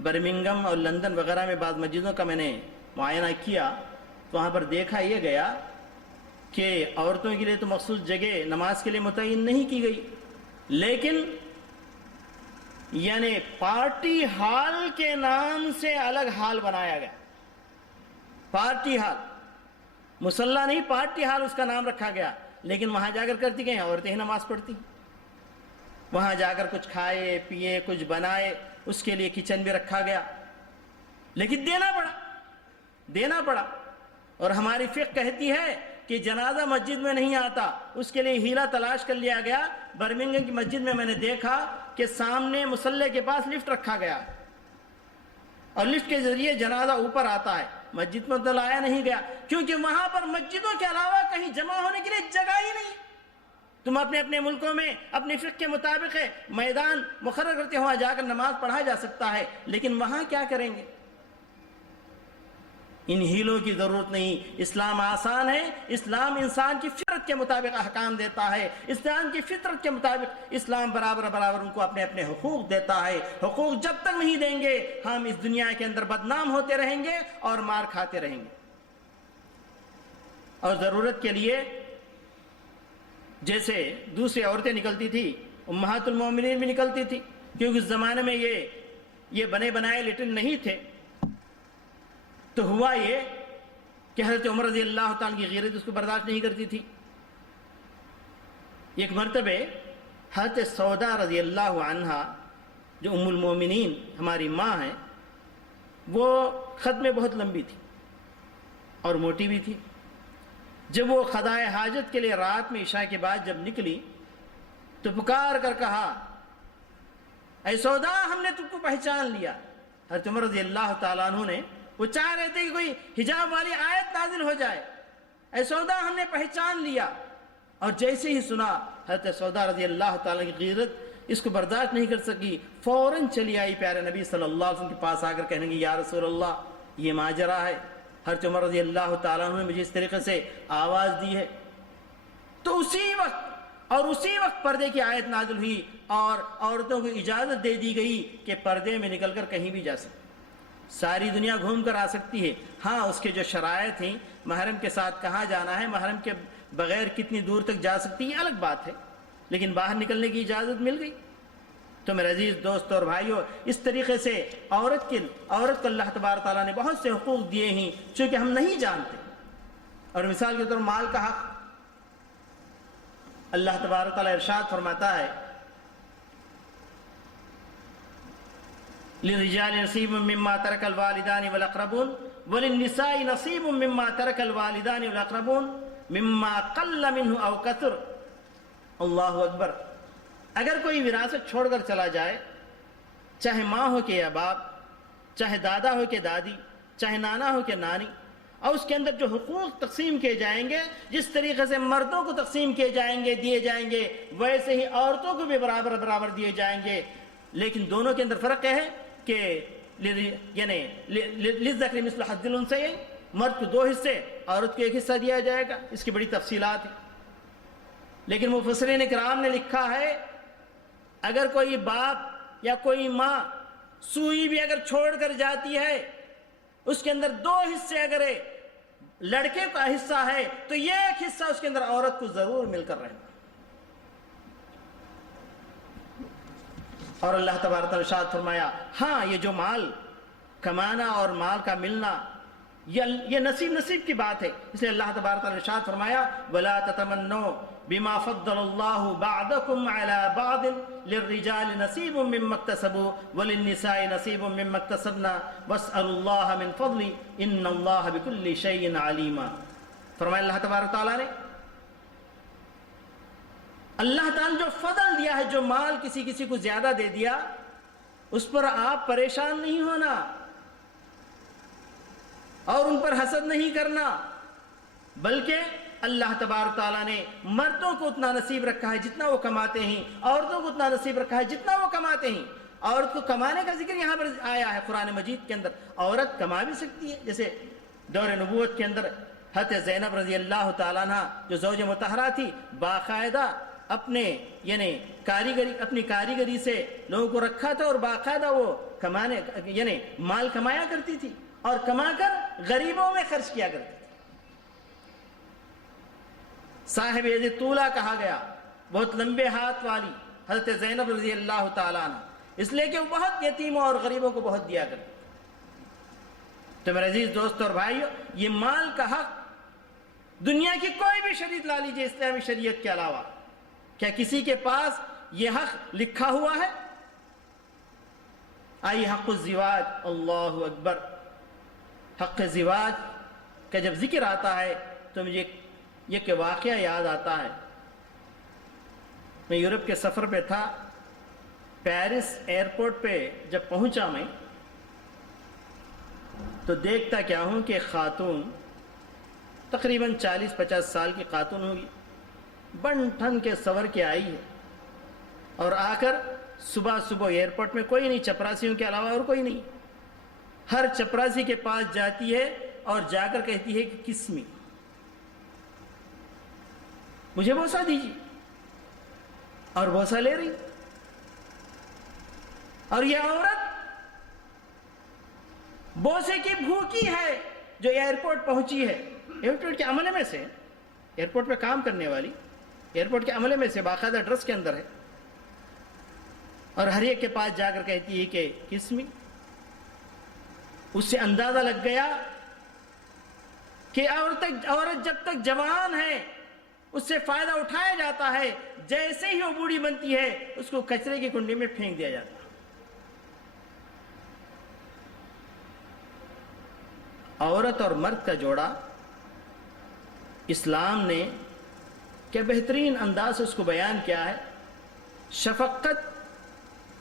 برمنگم اور لندن وغیرہ میں بعض مسجدوں کا میں نے معائنہ کیا، تو وہاں پر دیکھا یہ گیا کہ عورتوں کے لیے تو مخصوص جگہ نماز کے لیے متعین نہیں کی گئی، لیکن یعنی پارٹی ہال کے نام سے الگ ہال بنایا گیا۔ پارٹی ہال، مصلی نہیں، پارٹی ہال اس کا نام رکھا گیا، لیکن وہاں جا کر کرتی گئیں عورتیں ہی نماز پڑھتی، وہاں جا کر کچھ کھائے پیے کچھ بنائے، اس کے لیے کچن بھی رکھا گیا، لیکن دینا پڑا۔ اور ہماری فقہ کہتی ہے کہ جنازہ مسجد میں نہیں آتا، اس کے لیے ہیلا تلاش کر لیا گیا۔ برمنگم کی مسجد میں نے دیکھا کہ سامنے مصلی کے پاس لفٹ رکھا گیا، اور لفٹ کے ذریعے جنازہ اوپر آتا ہے، مسجد میں تو لایا نہیں گیا، کیونکہ وہاں پر مسجدوں کے علاوہ کہیں جمع ہونے کے لیے جگہ ہی نہیں۔ تم اپنے اپنے ملکوں میں اپنی فقہ کے مطابق میدان مقرر کرتے ہوا جا کر نماز پڑھا جا سکتا ہے، لیکن وہاں کیا کریں گے؟ ان ہیلوں کی ضرورت نہیں۔ اسلام آسان ہے، اسلام انسان کی فطرت کے مطابق احکام دیتا ہے، اسلام کی فطرت کے مطابق اسلام برابر ان کو اپنے اپنے حقوق دیتا ہے۔ حقوق جب تک نہیں دیں گے ہم اس دنیا کے اندر بدنام ہوتے رہیں گے اور مار کھاتے رہیں گے۔ اور ضرورت کے لیے جیسے دوسری عورتیں نکلتی تھی، امہات المومنین بھی نکلتی تھی، کیونکہ اس زمانے میں یہ بنے بنائے لیٹرن نہیں تھے، تو ہوا یہ کہ حضرت عمر رضی اللہ تعالیٰ کی غیرت اس کو برداشت نہیں کرتی تھی۔ ایک مرتبہ حضرت سودا رضی اللہ عنہا، جو ام المومنین ہماری ماں ہیں، وہ خط میں بہت لمبی تھی اور موٹی بھی تھی۔ جب وہ قضائے حاجت کے لیے رات میں عشاء کے بعد جب نکلی تو پکار کر کہا اے سودا، ہم نے تم کو پہچان لیا۔ حضرت عمر رضی اللہ تعالیٰ عنہ نے وہ چاہ رہے تھے کہ کوئی حجاب والی آیت نازل ہو جائے، اے سودا ہم نے پہچان لیا۔ اور جیسے ہی سنا، حضرت سودا رضی اللہ تعالیٰ کی غیرت اس کو برداشت نہیں کر سکی، فوراً چلی آئی پیارے نبی صلی اللہ علیہ وسلم کے پاس آ کر کہنے لگی یا رسول اللہ، یہ ماجرا ہے، حضرت عمر رضی اللہ تعالیٰ عنہ نے مجھے اس طریقے سے آواز دی ہے۔ تو اسی وقت پردے کی آیت نازل ہوئی اور عورتوں کو اجازت دے دی گئی کہ پردے میں نکل کر کہیں بھی جا سکتی، ساری دنیا گھوم کر آ سکتی ہے۔ ہاں، اس کے جو شرائط ہیں، محرم کے ساتھ کہاں جانا ہے، محرم کے بغیر کتنی دور تک جا سکتی ہے، یہ الگ بات ہے، لیکن باہر نکلنے کی اجازت مل گئی۔ تو میرے عزیز دوست اور بھائیوں، اس طریقے سے عورت کو اللہ تبارک تعالیٰ نے بہت سے حقوق دیے ہیں چونکہ ہم نہیں جانتے۔ اور مثال کے طور مال کا حق، اللہ تبارک تعالیٰ ارشاد فرماتا ہے للرجال نصیب مما ترک الوالدان والاقربون وللنساء نصیب مما ترک الوالدان والاقربون مما قل منه او کثر۔ اللہ اکبر! اگر کوئی وراثت چھوڑ کر چلا جائے، چاہے ماں ہو کہ یا باپ، چاہے دادا ہو کہ دادی، چاہے نانا ہو کہ نانی، اور اس کے اندر جو حقوق تقسیم کیے جائیں گے، جس طریقے سے مردوں کو تقسیم کیے جائیں گے دیے جائیں گے، ویسے ہی عورتوں کو بھی برابر دیے جائیں گے۔ لیکن دونوں کے اندر فرق ہے کہ یعنی للذکر مثل حظ الانثیین، مرد کو 2 حصے، عورت کو 1 حصہ دیا جائے گا، اس کی بڑی تفصیلات ہیں۔ لیکن مفسرین کرام نے لکھا ہے اگر کوئی باپ یا کوئی ماں سوئی بھی اگر چھوڑ کر جاتی ہے، اس کے اندر 2 حصے اگر لڑکے کا حصہ ہے تو یہ 1 حصہ اس کے اندر عورت کو ضرور مل کر رہنا۔ اور اللہ تبارک و تعالیٰ نے ارشاد فرمایا ہاں یہ جو مال کمانا اور مال کا ملنا یہ نصیب کی بات ہے، اس لیے اللہ تبارک و تعالیٰ نے ارشاد فرمایا وَلَا تَتَمَنُّوا بِمَا فَضَّلَ اللَّهُ بَعْضَكُمْ عَلَى بَعْضٍ لِلرِّجَالِ نَصِيبٌ مِّمَّا اكْتَسَبُوا وَلِلنِّسَاءِ نَصِيبٌ مِّمَّا اكْتَسَبْنَا وَاسْأَلُوا اللَّهَ مِن فَضْلِهِ إِنَّ اللَّهَ بِكُلِّ شَيْءٍ عَلِيمٌ۔ فرمایا اللہ تبارک و تعالیٰ نے اللہ تعالیٰ نے جو فضل دیا ہے، جو مال کسی کو زیادہ دے دیا، اس پر آپ پریشان نہیں ہونا اور ان پر حسد نہیں کرنا، بلکہ اللہ تبارک تعالیٰ نے مردوں کو اتنا نصیب رکھا ہے جتنا وہ کماتے ہیں، عورتوں کو اتنا نصیب رکھا ہے جتنا وہ کماتے ہیں۔ عورت کو کمانے کا ذکر یہاں پر آیا ہے قرآن مجید کے اندر، عورت کما بھی سکتی ہے، جیسے دور نبوت کے اندر حضرت زینب رضی اللہ تعالیٰ عنہ جو زوج مطہرہ تھی، باقاعدہ اپنی کاریگری سے لوگوں کو رکھا تھا اور باقاعدہ وہ مال کمایا کرتی تھی اور کما کر غریبوں میں خرچ کیا کرتی تھی۔ صاحب ید طولہ کہا گیا، بہت لمبے ہاتھ والی حضرت زینب رضی اللہ تعالیٰ عنہ، اس لیے کہ وہ بہت یتیموں اور غریبوں کو بہت دیا کرتی تھی۔ تو میرے عزیز دوست اور بھائیو، یہ مال کا حق دنیا کی کوئی بھی شریعت لا لیجیے اسلامی شریعت کے علاوہ، کیا کسی کے پاس یہ حق لکھا ہوا ہے؟ آئی حق الزواج، اللہ اکبر، حق زواج کا جب ذکر آتا ہے تو مجھے یہ واقعہ یاد آتا ہے۔ میں یورپ کے سفر پہ تھا، پیرس ایئرپورٹ پہ جب پہنچا میں تو دیکھتا کیا ہوں کہ خاتون تقریباً 40-50 سال کی خاتون ہوگی، بن ٹھن کے سور کے آئی ہے اور آ کر صبح ایئرپورٹ میں کوئی نہیں، چپراسیوں کے علاوہ اور کوئی نہیں، ہر چپراسی کے پاس جاتی ہے اور جا کر کہتی ہے کہ کس می، مجھے بوسہ دیجیے، اور بوسہ لے رہی۔ اور یہ عورت بوسے کی بھوکی ہے جو ایئرپورٹ پہنچی ہے، ایئرپورٹ کے عملے میں سے، ایئرپورٹ پہ کام کرنے والی ایئرپورٹ کے عملے میں سے باقاعدہ ڈریس کے اندر ہے، اور ہر ایک کے پاس جا کر کہتی ہے کہ کس می۔ اس سے اندازہ لگ گیا کہ عورت جب تک جوان ہے اس سے فائدہ اٹھایا جاتا ہے، جیسے ہی وہ بوڑھی بنتی ہے اس کو کچرے کی کنڈی میں پھینک دیا جاتا ہے۔ عورت اور مرد کا جوڑا اسلام نے کیا بہترین انداز سے اس کو بیان کیا ہے۔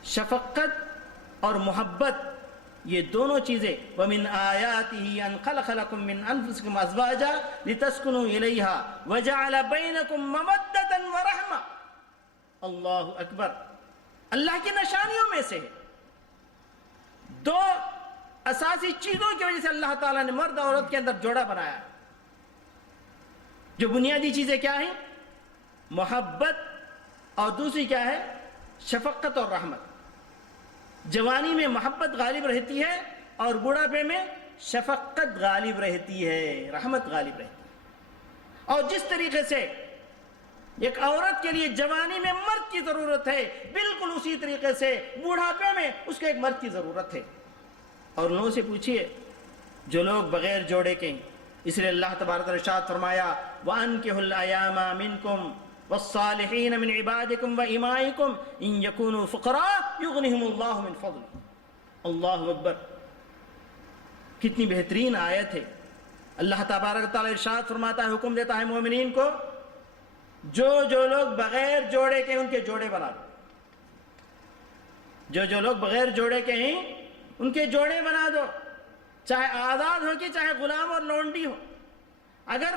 شفقت اور محبت، یہ دونوں چیزیں، وَمِنْ آيَاتِهِ أَنْ خَلَقَ لَكُم مِّنْ أَنفُسِكُمْ أَزْوَاجًا لِتَسْكُنُوا إِلَيْهَا وَجَعَلَ بَيْنَكُم مَّوَدَّةً وَرَحْمَةً۔ اللہ اکبر، اللہ کی نشانیوں میں سے ہے، 2 اساسی چیزوں کی وجہ سے اللہ تعالیٰ نے مرد اور عورت کے اندر جوڑا بنایا۔ جو بنیادی چیزیں کیا ہیں؟ محبت، اور دوسری کیا ہے؟ شفقت اور رحمت۔ جوانی میں محبت غالب رہتی ہے اور بڑھاپے میں شفقت غالب رہتی ہے، رحمت غالب رہتی ہے۔ اور جس طریقے سے ایک عورت کے لیے جوانی میں مرد کی ضرورت ہے، بالکل اسی طریقے سے بڑھاپے میں اس کو ایک مرد کی ضرورت ہے۔ اور لوگوں سے پوچھئے جو لوگ بغیر جوڑے کے ہیں، اس لیے اللہ تبارک و تعالیٰ نے ارشاد فرمایا وَأَنكِحُوا الْأَيَامَ مِنكُمْ وَالصَّالِحِينَ مِنْ عِبَادِكُمْ وَإِمَائِكُمْ إِنْ يَكُونُوا فُقَرَاءَ يُغْنِهِمُ اللَّهُ مِنْ فَضْلِهِ۔ اللہ اکبر، کتنی بہترین آیت ہے۔ اللہ تبارک و تعالیٰ ارشاد فرماتا ہے، حکم دیتا ہے مومنین کو، جو لوگ بغیر جوڑے کے ان کے جوڑے بنا دو، جو لوگ بغیر جوڑے کے ہیں ان کے جوڑے بنا دو، چاہے آزاد ہو کہ چاہے غلام اور لونڈی ہو۔ اگر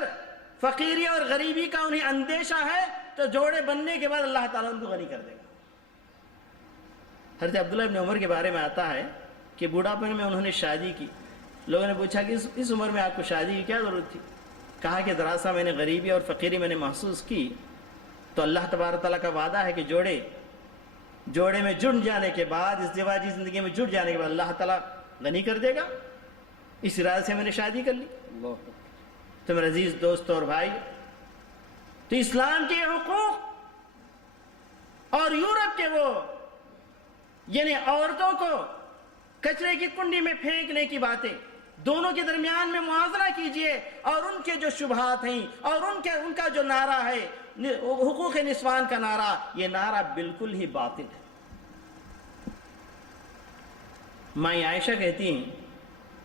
فقیری اور غریبی کا انہیں اندیشہ ہے تو جوڑے بننے کے بعد اللہ تعالیٰ ان کو غنی کر دے گا۔ حضرت عبداللہ ابن عمر کے بارے میں آتا ہے کہ بوڑھاپے میں انہوں نے شادی کی لوگوں نے پوچھا کہ اس عمر میں آپ کو شادی کی کیا ضرورت تھی؟ کہا کہ دراصل میں نے غریبی اور فقیری میں نے محسوس کی، تو اللہ تبارک تعالیٰ کا وعدہ ہے کہ جوڑے میں جڑ جانے کے بعد، ازدواجی زندگی میں جڑ جانے کے بعد اللہ تعالیٰ غنی کر دے گا، اس ارادے سے میں نے شادی کر لی۔ تو میرے عزیز دوست اور بھائی، تو اسلام کے حقوق اور یورپ کے وہ یعنی عورتوں کو کچرے کی کنڈی میں پھینکنے کی باتیں، دونوں کے درمیان میں موازنہ کیجئے، اور ان کے جو شبہات ہیں اور ان کا جو نعرہ ہے حقوق نسوان کا نعرہ، یہ نعرہ بالکل ہی باطل ہے۔ ماں عائشہ کہتی ہیں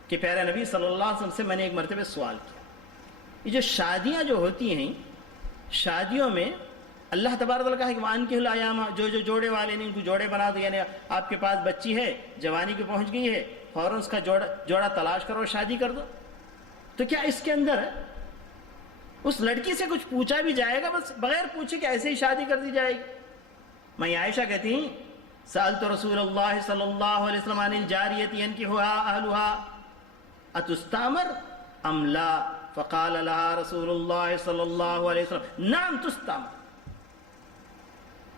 کہ پیارے نبی صلی اللہ علیہ وسلم سے میں نے ایک مرتبہ سوال کیا، یہ جو شادیاں جو ہوتی ہیں، شادیوں میں اللہ تبارک تعالیٰ کہا کہ وَأَنكِحُوا الْأَيَامَ، جو جوڑے والے نہیں ان کو جوڑے بنا دو، یعنی آپ کے پاس بچی ہے، جوانی کی پہنچ گئی ہے، فوراً اس کا جوڑا تلاش کرو، شادی کر دو۔ تو کیا اس کے اندر اس لڑکی سے کچھ پوچھا بھی جائے گا؟ بس بغیر پوچھے کہ ایسے ہی شادی کر دی جائے گی؟ میں عائشہ کہتی ہیں سألت رسول اللہ صلی اللہ علیہ وسلم عن الجاریۃ ينكحها أهلها أتستأمر أم لا؟ فقال لها رسول اللہ صلی اللہ علیہ وسلم نعم تستأمر۔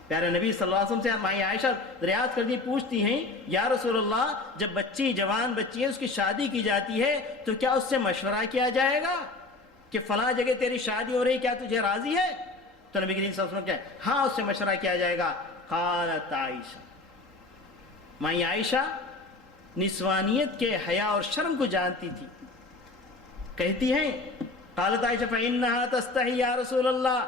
پیارے نبی صلی اللہ علیہ وسلم سے ماں عائشہ دریافت کرتی پوچھتی ہیں، یا رسول اللہ، جب جوان بچی ہے اس کی شادی کی جاتی ہے تو کیا اس سے مشورہ کیا جائے گا کہ فلاں جگہ تیری شادی ہو رہی، کیا تجھے راضی ہے؟ تو نبی کریم صلی اللہ علیہ وسلم کہا ہاں، اس سے مشورہ کیا جائے گا۔ قالت عائشہ، ماں عائشہ نسوانیت کے حیا اور شرم کو جانتی تھی، کہتی ہیں قالت عائشہ فإنها تستحی یا رسول اللہ،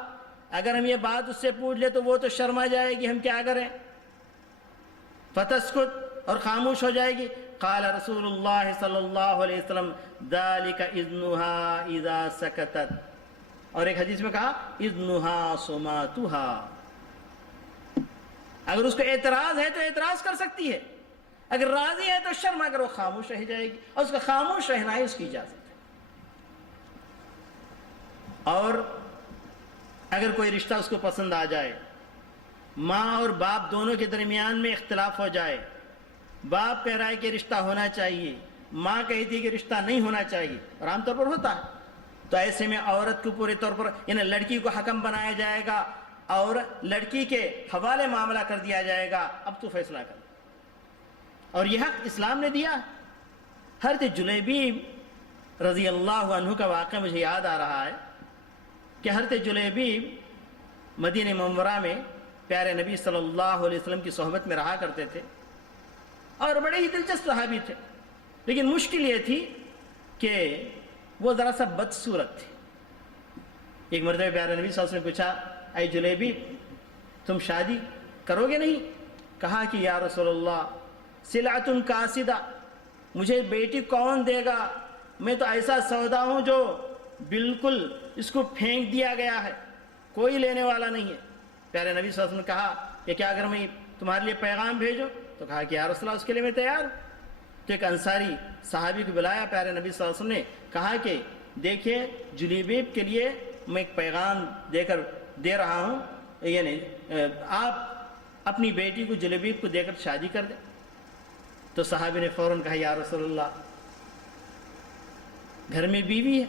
اگر ہم یہ بات اس سے پوچھ لے تو وہ تو شرما جائے گی، ہم کیا کریں؟ فتسکت، اور خاموش ہو جائے گی۔ قال رسول اللہ صلی اللہ علیہ وسلم ذالک اذنها اذا سکتت، اور ایک حدیث میں کہا اذنها صماتها، اگر اس کو اعتراض ہے تو اعتراض کر سکتی ہے، اگر راضی ہے تو شرم، اگر وہ خاموش رہ جائے گی، اور اس کا خاموش رہنا ہے اس کی اجازت ہے۔ اور اگر کوئی رشتہ اس کو پسند آ جائے، ماں اور باپ دونوں کے درمیان میں اختلاف ہو جائے، باپ کہہ رہا ہے کہ رشتہ ہونا چاہیے، ماں کہتی ہے کہ رشتہ نہیں ہونا چاہیے، اور عام طور پر ہوتا ہے، تو ایسے میں عورت کو پورے طور پر یعنی لڑکی کو حکم بنایا جائے گا اور لڑکی کے حوالے معاملہ کر دیا جائے گا، اب تو فیصلہ کر۔ اور یہ حق اسلام نے دیا۔ حضرت جلیبیب رضی اللہ عنہ کا واقعہ مجھے یاد آ رہا ہے کہ حضرت جلیبیب مدینہ منورہ میں پیارے نبی صلی اللہ علیہ وسلم کی صحبت میں رہا کرتے تھے، اور بڑے ہی دلچسپ صحابی تھے، لیکن مشکل یہ تھی کہ وہ ذرا سا بدصورت تھے۔ ایک مرتبہ پیارے نبی صلی اللہ علیہ وسلم نے پوچھا، اے جلیبیب، تم شادی کرو گے نہیں؟ کہا کہ یا رسول اللہ سلعۃ کاسدہ، مجھے بیٹی کون دے گا؟ میں تو ایسا سودا ہوں جو بالکل اس کو پھینک دیا گیا ہے، کوئی لینے والا نہیں ہے۔ پیارے نبی صلی اللہ علیہ وسلم نے کہا کہ کیا اگر میں تمہارے لیے پیغام بھیجوں؟ تو کہا کہ یا رسول اللہ اس کے لیے میں تیار ہوں۔ تو ایک انصاری صحابی کو بلایا پیارے نبی صلی اللہ علیہ وسلم نے، کہا کہ دیکھیے جلیبیب کے لیے میں ایک پیغام دے رہا ہوں، یعنی آپ اپنی بیٹی کو جلیبیب کو دے کر شادی کر دیں۔ تو صحابی نے فوراً کہا یا رسول اللہ، گھر میں بیوی ہے،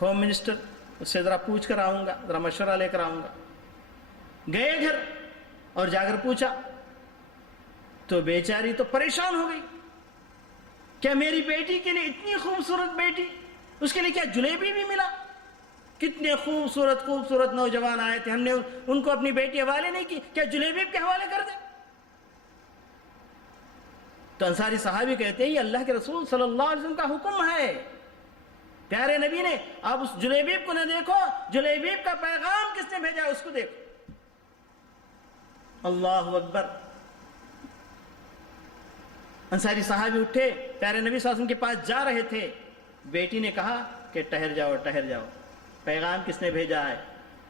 ہوم منسٹر، اس سے ذرا پوچھ کر آؤں گا، ذرا مشورہ لے کر آؤں گا۔ گئے گھر اور جا کر پوچھا تو بیچاری تو پریشان ہو گئی، کیا میری بیٹی کے لیے اتنی خوبصورت بیٹی، اس کے لیے کیا جلیبی بھی ملا؟ کتنے خوبصورت نوجوان آئے تھے، ہم نے ان کو اپنی بیٹی حوالے نہیں کی، کیا جلیبی کے حوالے کر دیں؟ تو انصاری صحابی کہتے ہیں یہ اللہ کے رسول صلی اللہ علیہ وسلم کا حکم ہے، پیارے نبی نے، آپ اس جلیبیب کو نہ دیکھو، جلیبیب کا پیغام کس نے بھیجا اس کو دیکھو۔ اللہ اکبر۔ انصاری صحابی اٹھے، پیارے نبی صلی اللہ علیہ وسلم کے پاس جا رہے تھے، بیٹی نے کہا کہ ٹھہر جاؤ ٹھہر جاؤ، پیغام کس نے بھیجا ہے؟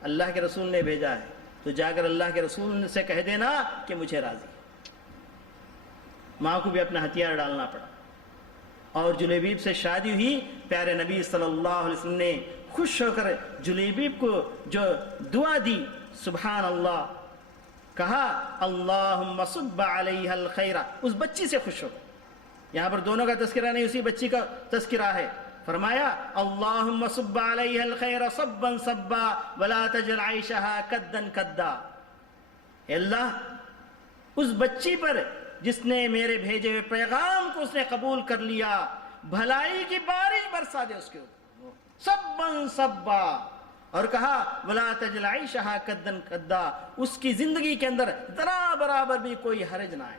اللہ کے رسول نے بھیجا ہے، تو جا کر اللہ کے رسول سے کہہ دینا کہ مجھے راضی۔ ماں کو بھی اپنا ہتھیار ڈالنا پڑا، اور جلیبیب سے شادی ہوئی۔ پیارے نبی صلی اللہ علیہ وسلم نے خوش ہو کر جلیبیب کو جو دعا دی، سبحان اللہ، کہا اللہم صب علیہا الخیر، اس بچی سے خوش ہو۔ یہاں پر دونوں کا تذکرہ نہیں، اسی بچی کا تذکرہ ہے. فرمایا اللہم صب علیہ الخیر صبا صبا ولا تجعل عیشہا کدا کدا. اے اللہ اس بچی پر جس نے میرے بھیجے ہوئے پیغام کو اس نے قبول کر لیا، بھلائی کی بارش برسا دے اس کے اوپر، صبا صبا. اور کہا ولا تجعل عیشہا کدا کدا، اس کی زندگی کے اندر ذرا برابر بھی کوئی حرج نہ آئے.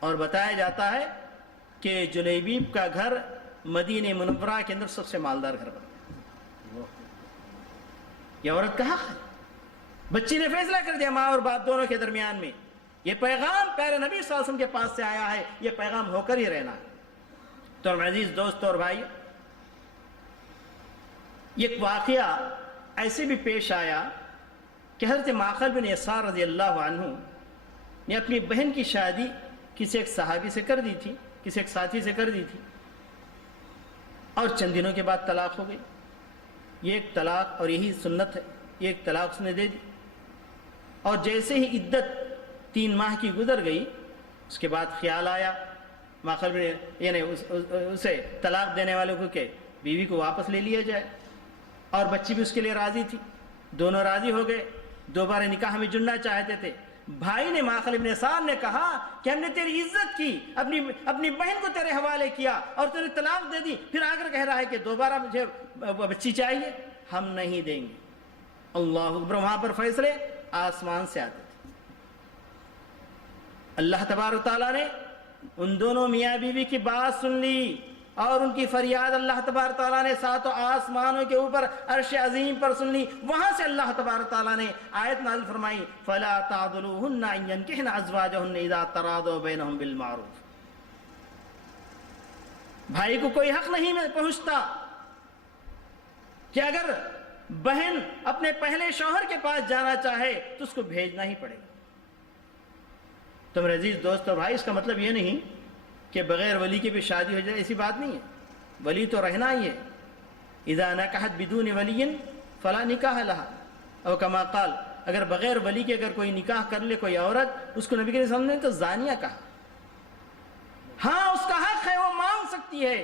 اور بتایا جاتا ہے کہ جلیبیب کا گھر مدینہ منورہ کے اندر سب سے مالدار گھر بنا. یہ عورت کا حق ہے. بچی نے فیصلہ کر دیا ماں اور باپ دونوں کے درمیان میں، یہ پیغام پیارے نبی صلی اللہ علیہ وسلم کے پاس سے آیا ہے، یہ پیغام ہو کر ہی رہنا ہے. تو عزیز دوستو اور بھائی، یہ واقعہ ایسے بھی پیش آیا کہ حضرت معقل بن یسار رضی اللہ عنہ نے اپنی بہن کی شادی کسی ایک صحابی سے کر دی تھی، کسی ایک ساتھی سے کر دی تھی، اور چند دنوں کے بعد طلاق ہو گئی. یہ ایک طلاق، اور یہی سنت ہے، یہ ایک طلاق اس نے دے دی. اور جیسے ہی عدت 3 ماہ کی گزر گئی، اس کے بعد خیال آیا معقل بن یعنی اسے طلاق دینے والے کو کہ بیوی کو واپس لے لیا جائے، اور بچی بھی اس کے لیے راضی تھی. دونوں راضی ہو گئے، دوبارہ نکاح میں جڑنا چاہتے تھے. بھائی نے معقل بن یسار نے کہا کہ ہم نے تیری عزت کی، اپنی بہن کو تیرے حوالے کیا اور تیری طلاق دے دی، پھر آ کر کہہ رہا ہے کہ دوبارہ مجھے بچی چاہیے. ہم نہیں دیں گے. اللہ اکبر. وہاں پر فیصلے آسمان سے آتے تھے. اللہ تبارک تعالیٰ نے ان دونوں میاں بیوی کی بات سن لی، اور ان کی فریاد اللہ تبارک تعالیٰ نے 7 آسمانوں کے اوپر عرش عظیم پر سن لی. وہاں سے اللہ تبارک تعالیٰ نے آیت نازل فرمائی فَلَا تَعْضُلُوهُنَّ أَن يَنكِحْنَ أَزْوَاجَهُنَّ إِذَا تَرَاضَوْا بَيْنَهُم بِالْمَعْرُوفِ. بھائی کو کوئی حق نہیں پہنچتا کہ اگر بہن اپنے پہلے شوہر کے پاس جانا چاہے تو اس کو بھیجنا ہی پڑے گا. تو میرے عزیز دوستو بھائی، اس کا مطلب یہ نہیں کہ بغیر ولی کے بھی شادی ہو جائے، ایسی بات نہیں ہے. ولی تو رہنا ہی ہے. اذا نکحت بدون ولی فلا نکاح لها، او کما قال، اگر بغیر ولی کے اگر کوئی نکاح کر لے کوئی عورت، اس کو نبی کے سامنے تو زانیہ کہا. ہاں اس کا حق ہے، وہ مانگ سکتی ہے.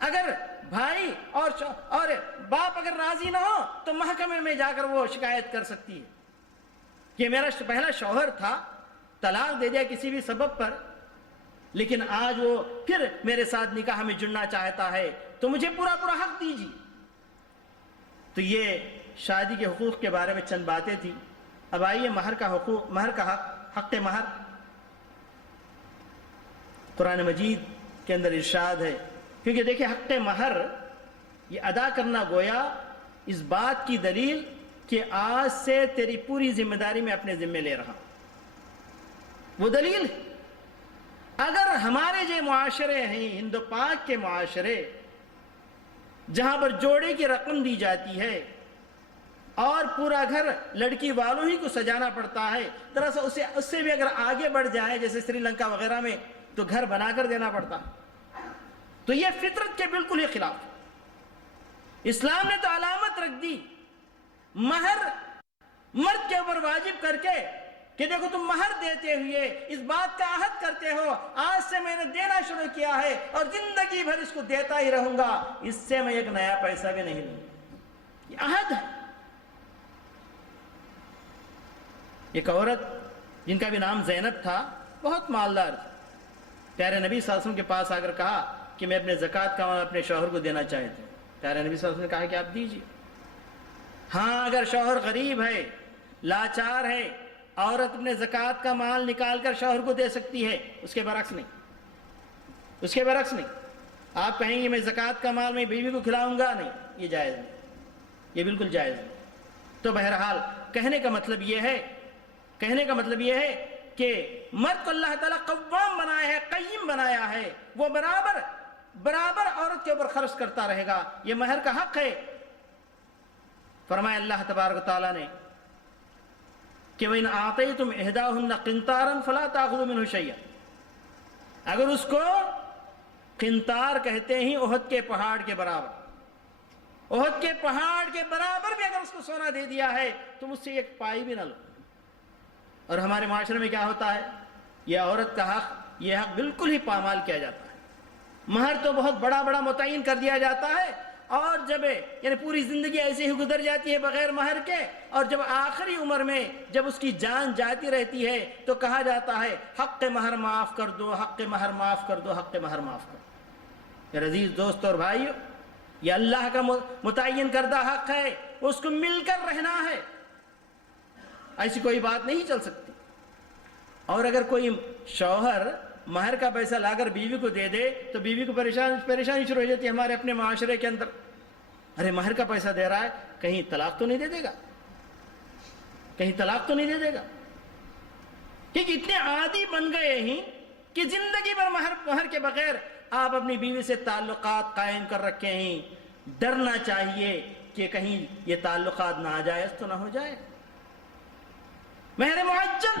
اگر بھائی اور باپ اگر راضی نہ ہو تو محکمے میں جا کر وہ شکایت کر سکتی ہے کہ میرا پہلا شوہر تھا، طلاق دے دیا کسی بھی سبب پر، لیکن آج وہ پھر میرے ساتھ نکاح میں جڑنا چاہتا ہے، تو مجھے پورا حق دیجیے. تو یہ شادی کے حقوق کے بارے میں چند باتیں تھیں. اب آئیے مہر کا حق مہر. قرآن مجید کے اندر ارشاد ہے، کیونکہ دیکھیں حق مہر یہ ادا کرنا گویا اس بات کی دلیل کہ آج سے تیری پوری ذمہ داری میں اپنے ذمہ لے رہا ہوں، وہ دلیل ہے. اگر ہمارے جو معاشرے ہیں، ہند و پاک کے معاشرے، جہاں پر جوڑے کی رقم دی جاتی ہے اور پورا گھر لڑکی والوں ہی کو سجانا پڑتا ہے، دراصل اس سے بھی اگر آگے بڑھ جائے جیسے سری لنکا وغیرہ میں تو گھر بنا کر دینا پڑتا، تو یہ فطرت کے بالکل ہی خلاف. اسلام نے تو علامت رکھ دی مہر مرد کے اوپر واجب کر کے کہ دیکھو تم مہر دیتے ہوئے اس بات کا عہد کرتے ہو آج سے میں نے دینا شروع کیا ہے اور زندگی بھر اس کو دیتا ہی رہوں گا، اس سے میں ایک نیا پیسہ بھی نہیں لوں. یہ عہد ہے. ایک عورت جن کا بھی نام زینب تھا، بہت مالدار تھی، پیارے نبی صلی اللہ علیہ وسلم کے پاس آ کر کہا کہ میں اپنے زکوٰۃ کا مال اپنے شوہر کو دینا چاہتی ہوں. پیارے نبی صلی اللہ علیہ وسلم نے کہا کہ آپ دیجیے. ہاں اگر شوہر غریب ہے، لاچار ہے، عورت اپنے زکوٰۃ کا مال نکال کر شوہر کو دے سکتی ہے، اس کے برعکس نہیں. اس کے برعکس نہیں. آپ کہیں گے میں زکوٰۃ کا مال میں بیوی کو کھلاؤں گا، نہیں، یہ جائز نہیں، یہ بالکل جائز نہیں. تو بہرحال کہنے کا مطلب یہ ہے کہ مرد کو اللہ تعالیٰ قوام بنایا ہے، قیم بنایا ہے، وہ برابر عورت کے اوپر خرچ کرتا رہے گا. یہ مہر کا حق ہے. فرمایا اللہ تبارک تعالیٰ نے کہ وَإِنْ آتَيْتُمْ إِحْدَاهُنَّ قِنْطَارًا فَلَا تَأْخُذُوا مِنْهُ شَيْئًا، اگر اس کو قنطار کہتے ہیں احد کے پہاڑ کے برابر، احد کے پہاڑ کے برابر بھی اگر اس کو سونا دے دیا ہے تو مجھ سے ایک پائی بھی نہ لو. اور ہمارے معاشرے میں کیا ہوتا ہے، یہ عورت کا حق یہ حق بالکل ہی پامال کیا جاتا ہے۔ مہر تو بہت بڑا بڑا متعین کر دیا جاتا ہے، اور جب یعنی پوری زندگی ایسے ہی گزر جاتی ہے بغیر مہر کے، اور جب آخری عمر میں جب اس کی جان جاتی رہتی ہے تو کہا جاتا ہے حق مہر معاف کر دو، حق مہر معاف کر دو، حق مہر معاف کر دو۔ میرے عزیز دوست اور بھائیو، یہ اللہ کا متعین کردہ حق ہے، اس کو مل کر رہنا ہے، ایسی کوئی بات نہیں چل سکتی۔ اور اگر کوئی شوہر مہر کا پیسہ لا کر بیوی کو دے دے تو بیوی کو پریشانی شروع ہو جاتی ہے ہمارے اپنے معاشرے کے اندر، ارے مہر کا پیسہ دے رہا ہے، کہیں طلاق تو نہیں دے دے گا، کہیں طلاق تو نہیں دے دے گا، کیونکہ اتنے عادی بن گئے ہیں کہ زندگی بھر مہر کے بغیر آپ اپنی بیوی سے تعلقات قائم کر رکھے ہیں۔ ڈرنا چاہیے کہ کہیں یہ تعلقات ناجائز تو نہ ہو جائے۔ مہر معجل،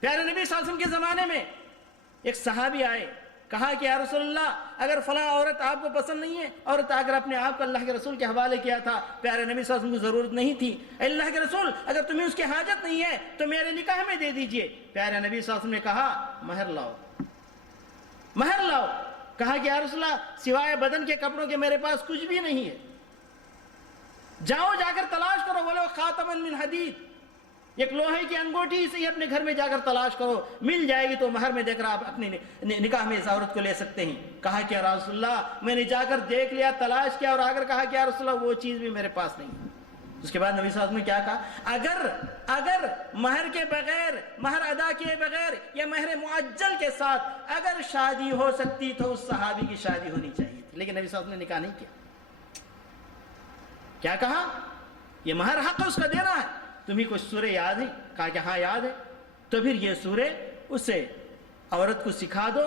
پیارے نبی صلی اللہ علیہ وسلم کے زمانے میں ایک صحابی آئے، کہا کہ یا رسول اللہ اگر فلاں عورت آپ کو پسند نہیں ہے، عورت اگر اپنے آپ کو اللہ کے رسول کے حوالے کیا تھا، پیارے نبی صلی اللہ علیہ وسلم کو ضرورت نہیں تھی، اللہ کے رسول اگر تمہیں اس کی حاجت نہیں ہے تو میرے نکاح میں دے دیجئے۔ پیارے نبی صلی اللہ علیہ وسلم نے کہا مہر لاؤ، مہر لاؤ۔ کہا کہ یا رسول اللہ سوائے بدن کے کپڑوں کے میرے پاس کچھ بھی نہیں ہے، جاؤ جا کر تلاش کرو، ولو خاتما من حدید، ایک لوہے کی انگوٹھی سے ہی اپنے گھر میں جا کر تلاش کرو، مل جائے گی تو مہر میں دے کر آپ اپنے نکاح میں اس عورت کو لے سکتے ہیں۔ کہا کہ یا رسول اللہ میں نے جا کر دیکھ لیا، تلاش کیا، اور آ کر کہا کہ یا رسول اللہ وہ چیز بھی میرے پاس نہیں ہے۔ اس کے بعد نبی صلی اللہ علیہ وسلم نے کیا کہا، اگر مہر کے بغیر، مہر ادا کیے بغیر یا مہر معجل کے ساتھ اگر شادی ہو سکتی تو اس صحابی کی شادی ہونی چاہیے تھی، لیکن نبی صلی اللہ علیہ وسلم نے نکاح نہیں کیا۔ کیا کہا؟ یہ مہر حق اس کا دینا ہے۔ تمہیں کچھ سورہ یاد ہے؟ کہا کہ ہاں یاد ہے۔ تو پھر یہ سورہ اسے عورت کو سکھا دو،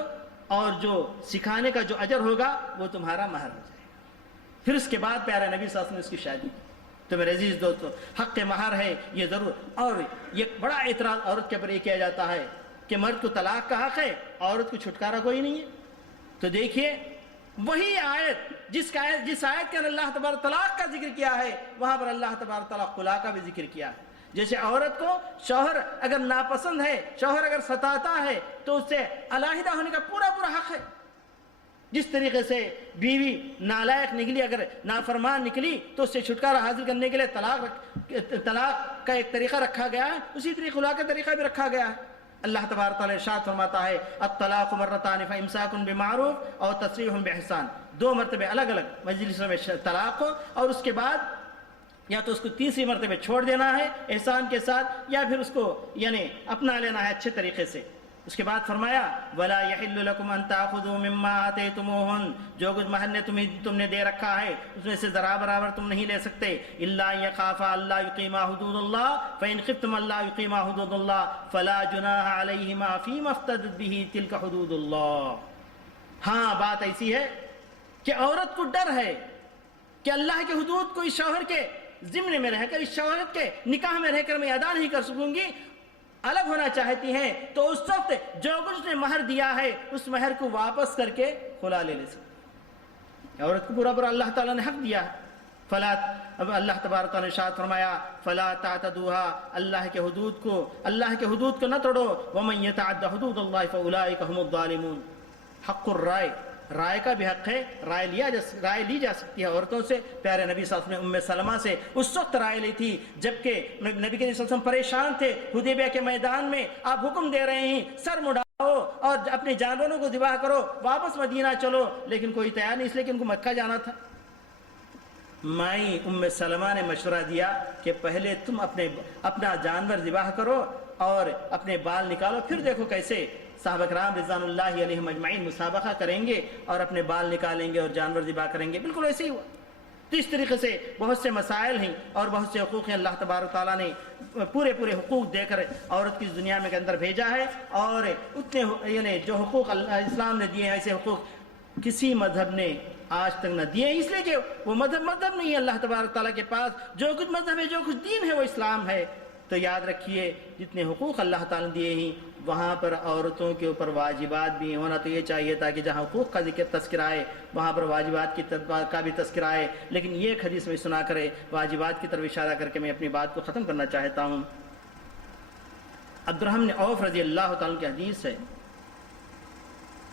اور جو سکھانے کا جو اجر ہوگا وہ تمہارا مہر ہو جائے گا۔ پھر اس کے بعد پیارے نبی صلی اللہ علیہ وسلم نے اس کی شادی کی۔ تو میرے عزیز دوستو، حق مہر ہے یہ ضرور۔ اور یہ بڑا اعتراض عورت کے اوپر یہ کیا جاتا ہے کہ مرد کو طلاق کا حق ہے، عورت کو چھٹکارا کوئی نہیں ہے۔ تو دیکھیے وہی آیت جس آیت کے اندر اللہ تبارک طلاق کا ذکر کیا ہے، وہاں پر اللہ تبارک تعالیٰ خلا کا بھی ذکر کیا ہے۔ جیسے عورت کو شوہر اگر ناپسند ہے، شوہر اگر ستاتا ہے تو اس سے علیحدہ ہونے کا پورا حق ہے۔ جس طریقے سے بیوی نالائق نکلی، اگر نافرمان نکلی تو اس سے چھٹکارا حاصل کرنے کے لیے طلاق کا ایک طریقہ رکھا گیا ہے، اسی طریقے خلا کا طریقہ بھی رکھا گیا ہے۔ اللہ تبارک تعالیٰ ارشاد فرماتا ہے الطلاق مرتان فامساک بمعروف اور تسریح باحسان، دو مرتبہ الگ الگ مجلسوں میں طلاق ہو، اور اس کے بعد یا تو اس کو تیسری مرتبہ چھوڑ دینا ہے احسان کے ساتھ، یا پھر اس کو یعنی اپنا لینا ہے اچھے طریقے سے۔ اس کے بعد فرمایا وَلَا يَحِلُّ لَكُمْ أَن تَأْخُذُوا مِمَّا آتَيْتُمُوهُنَّ، جو کچھ مہر نے تم نے دے رکھا ہے اس میں سے ذرا برابر تم نہیں لے سکتے۔ إِلَّا أَن يَخَافَا أَلَّا يُقِيمَا حُدُودَ اللَّهِ فَإِنْ خِفْتُمْ أَلَّا يُقِيمَا حُدُودَ اللَّهِ فَلَا جُنَاحَ عَلَيْهِمَا فِيمَا افْتَدَتْ بِهِ تِلْكَ حُدُودُ اللَّهِ۔ ہاں بات ایسی ہے کہ عورت کو ڈر ہے کہ اللہ کے حدود کو اس شوہر کے ضمن میں رہ کر، اس شوہر کے نکاح میں رہ کر میں ادا نہیں کر سکوں گی، الگ ہونا چاہتی ہیں، تو اس وقت جو کچھ نے مہر دیا ہے اس مہر کو واپس کر کے خلا لے سکتی۔ عورت کو پورا اللہ تعالیٰ نے حق دیا ہے۔ فلا، اب اللہ تبارک تعالیٰ نے ارشاد فرمایا فلا تعتدوها، اللہ کے حدود کو نہ توڑو، ومن يتعد حدود اللہ فاولئک هم الظالمون۔ حق الرائے، رائے کا بھی حق ہے، رائے لی جا سکتی ہے عورتوں سے۔ پیارے نبی صلی اللہ علیہ وسلم نے سلمہ سے اس وقت رائے لی تھی جبکہ نبی کریم صلی اللہ علیہ وسلم پریشان تھے، حدیبیہ کے میدان میں آپ حکم دے رہے ہیں سر مڑاؤ اور اپنے جانوروں کو ذبح کرو، واپس مدینہ چلو، لیکن کوئی تیار نہیں، اس لیے کہ ان کو مکہ جانا تھا۔ مائی سلمہ نے مشورہ دیا کہ پہلے تم اپنا جانور ذبح کرو اور اپنے بال نکالو، پھر دیکھو کیسے صحابہ کرام رضوان اللہ علیہم اجمعین مسابقہ کریں گے اور اپنے بال نکالیں گے اور جانور ذبح کریں گے۔ بالکل ایسے ہی ہوا۔ تو اس طریقے سے بہت سے مسائل ہیں اور بہت سے حقوق ہیں، اللہ تبارک تعالیٰ نے پورے حقوق دے کر عورت کی دنیا میں کے اندر بھیجا ہے، اور اتنے یعنی جو حقوق اسلام نے دیے ہیں ایسے حقوق کسی مذہب نے آج تک نہ دیے ہیں، اس لیے کہ وہ مذہب نہیں ہے اللہ تبارک تعالیٰ کے پاس۔ جو کچھ مذہب ہے، جو کچھ دین ہے وہ اسلام ہے۔ تو یاد رکھیے جتنے حقوق اللہ تعالیٰ نے دیے ہیں وہاں پر عورتوں کے اوپر واجبات بھی ہونا تو یہ چاہیے تھا کہ جہاں حقوق کا ذکر تذکرہ آئے وہاں پر واجبات کا بھی تذکرہ آئے، لیکن یہ ایک حدیث میں سنا کرے واجبات کی طرف اشارہ کر کے میں اپنی بات کو ختم کرنا چاہتا ہوں۔ عبدالرحمن بن عوف رضی اللہ تعالیٰ کی حدیث ہے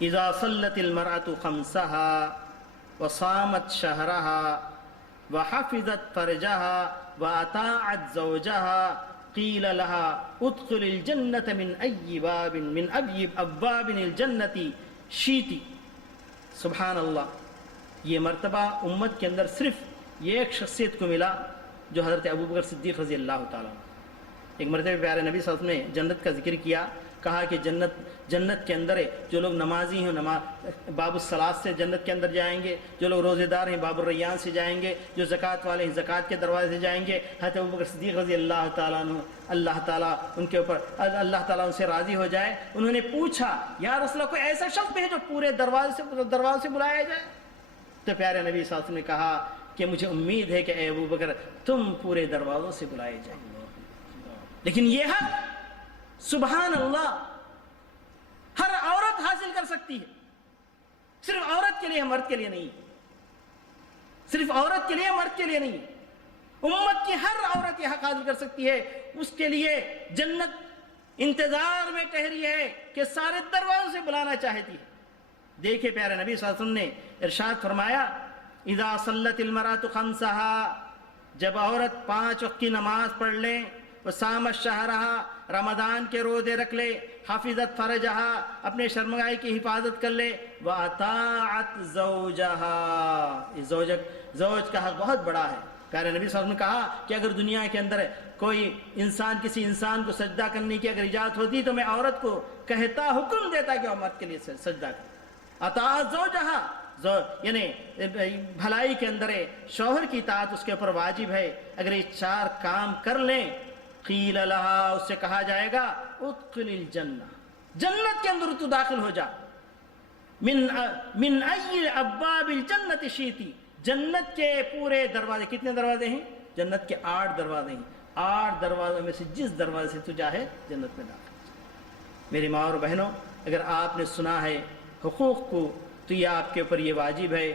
اذا صلت المرأة خمسها وصامت شهرها وحفظت فرجها وأطاعت زوجها قيل لها ادخل الجنة من أي باب من أي أبواب الجنة شئت. سبحان اللہ. یہ مرتبہ امت کے اندر صرف یہ ایک شخصیت کو ملا جو حضرت ابوبکر صدیق رضی اللہ تعالیٰ. ایک مرتبہ پیارے نبی صلی اللہ علیہ وسلم نے جنت کا ذکر کیا، کہا کہ جنت کے اندر جو لوگ نمازی ہیں باب الصلاۃ سے جنت کے اندر جائیں گے، جو لوگ روزے دار ہیں باب الریان سے جائیں گے، جو زکوٰۃ والے ہیں زکوٰۃ کے دروازے سے جائیں گے. حضرت ابوبکر صدیق رضی اللہ تعالیٰ عنہ اللہ تعالیٰ ان کے اوپر اللہ تعالیٰ ان سے راضی ہو جائے. انہوں نے پوچھا یا رسول اللہ کوئی ایسا شخص ہے جو پورے دروازے سے بلایا جائے؟ تو پیارے نبی صلی اللہ علیہ وسلم نے کہا کہ مجھے امید ہے کہ اے ابوبکر تم پورے دروازوں سے بلائے جائیں. لیکن یہ حق سبحان اللہ ہر عورت حاصل کر سکتی ہے، صرف عورت کے لیے، مرد کے لیے نہیں. صرف عورت کے لیے، مرد کے لیے نہیں. امت کی ہر عورت یہ حق حاصل کر سکتی ہے. اس کے لیے جنت انتظار میں ٹہری ہے کہ سارے دروازوں سے بلانا چاہتی ہے. دیکھیں پیارے نبی صلی اللہ علیہ وسلم نے ارشاد فرمایا اذا صلت المرأة خمسها، جب عورت 5 وقت کی نماز پڑھ لیں، وصامت شہرہا، رمضان کے روزے رکھ لے، حفظت فرجہا، اپنے شرمگاہی کی حفاظت کر لے، وَأَطَاعَتْ زَوْجَہا. زوج کا حق بہت بڑا ہے. پیارے نبی صلی اللہ علیہ وسلم نے کہا کہ اگر دنیا کے اندر کوئی انسان کسی انسان کو سجدہ کرنے کی اگر اجازت ہوتی تو میں عورت کو کہتا، حکم دیتا کہ وہ مرد کے لیے سجدہ کرے. اطاعت زوجہا، یعنی بھلائی کے اندر شوہر کی اطاعت اس کے اوپر واجب ہے. اگر یہ 4 کام کر لیں قیل لہا، اس سے کہا جائے گا ادخل الجنہ، جنت کے اندر تو داخل ہو جا. من ای ابواب الجنت شئتی، جنت کے پورے دروازے، کتنے دروازے ہیں؟ جنت کے 8 دروازے ہیں. 8 دروازوں میں سے جس دروازے سے تو چاہے جنت میں داخل. میری ماں اور بہنوں، اگر آپ نے سنا ہے حقوق کو تو یہ آپ کے اوپر یہ واجب ہے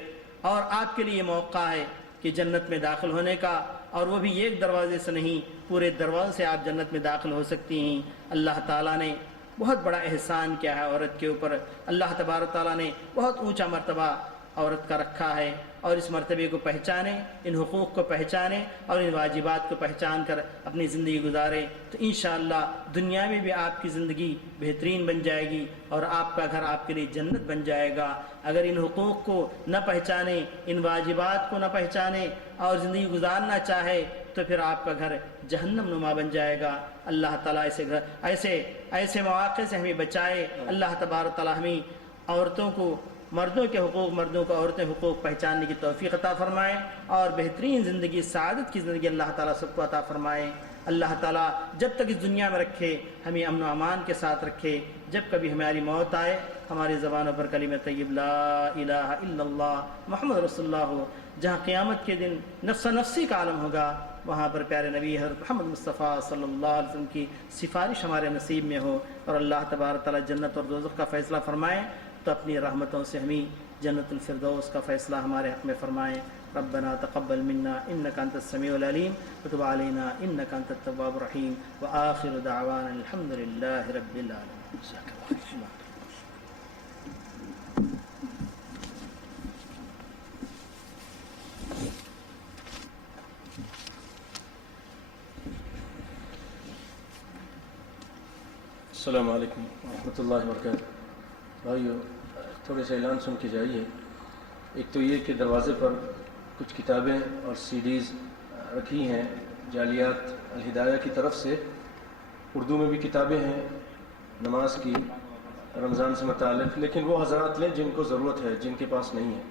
اور آپ کے لیے موقع ہے کہ جنت میں داخل ہونے کا، اور وہ بھی ایک دروازے سے نہیں، پورے دروازے سے آپ جنت میں داخل ہو سکتی ہیں. اللہ تعالیٰ نے بہت بڑا احسان کیا ہے عورت کے اوپر. اللہ تبارک تعالیٰ نے بہت اونچا مرتبہ عورت کا رکھا ہے، اور اس مرتبے کو پہچانیں، ان حقوق کو پہچانیں اور ان واجبات کو پہچان کر اپنی زندگی گزاریں تو انشاءاللہ دنیا میں بھی آپ کی زندگی بہترین بن جائے گی اور آپ کا گھر آپ کے لیے جنت بن جائے گا. اگر ان حقوق کو نہ پہچانیں، ان واجبات کو نہ پہچانیں اور زندگی گزارنا چاہے تو پھر آپ کا گھر جہنم نما بن جائے گا. اللہ تعالیٰ ایسے مواقع سے ہمیں بچائے. اللہ تبارک تعالیٰ ہمیں عورتوں کو مردوں کے حقوق، مردوں کو عورتیں حقوق پہچاننے کی توفیق عطا فرمائے اور بہترین زندگی، سعادت کی زندگی اللہ تعالیٰ سب کو عطا فرمائے. اللہ تعالیٰ جب تک اس دنیا میں رکھے ہمیں امن و امان کے ساتھ رکھے. جب کبھی ہماری موت آئے ہماری زبانوں پر کلمہ طیب لا الہ الا اللہ محمد رسول اللہ ہو. جہاں قیامت کے دن نفس نفسی کا عالم ہوگا وہاں پر پیارے نبی حضرت محمد مصطفیٰ صلی اللہ علیہ وسلم کی سفارش ہمارے نصیب میں ہو اور اللہ تبارک تعالیٰ جنت اور دوزخ کا فیصلہ فرمائے تو اپنی رحمتوں سے ہمیں جنت الفردوس کا فیصلہ ہمارے حق میں فرمائیں. ربنا تقبل منا انك انت السميع العليم وتب علينا انك انت التواب الرحيم واخر دعوانا الحمد لله رب العالمين. السلام علیکم ورحمۃ اللہ وبرکاتہ. بھائیو، تھوڑے سے اعلان سن کے جائیے. ایک تو یہ کہ دروازے پر کچھ کتابیں اور CDs رکھی ہیں جالیات الہدایہ کی طرف سے. اردو میں بھی کتابیں ہیں نماز کی، رمضان سے متعلق، لیکن وہ حضرات لیں جن کو ضرورت ہے، جن کے پاس نہیں ہے،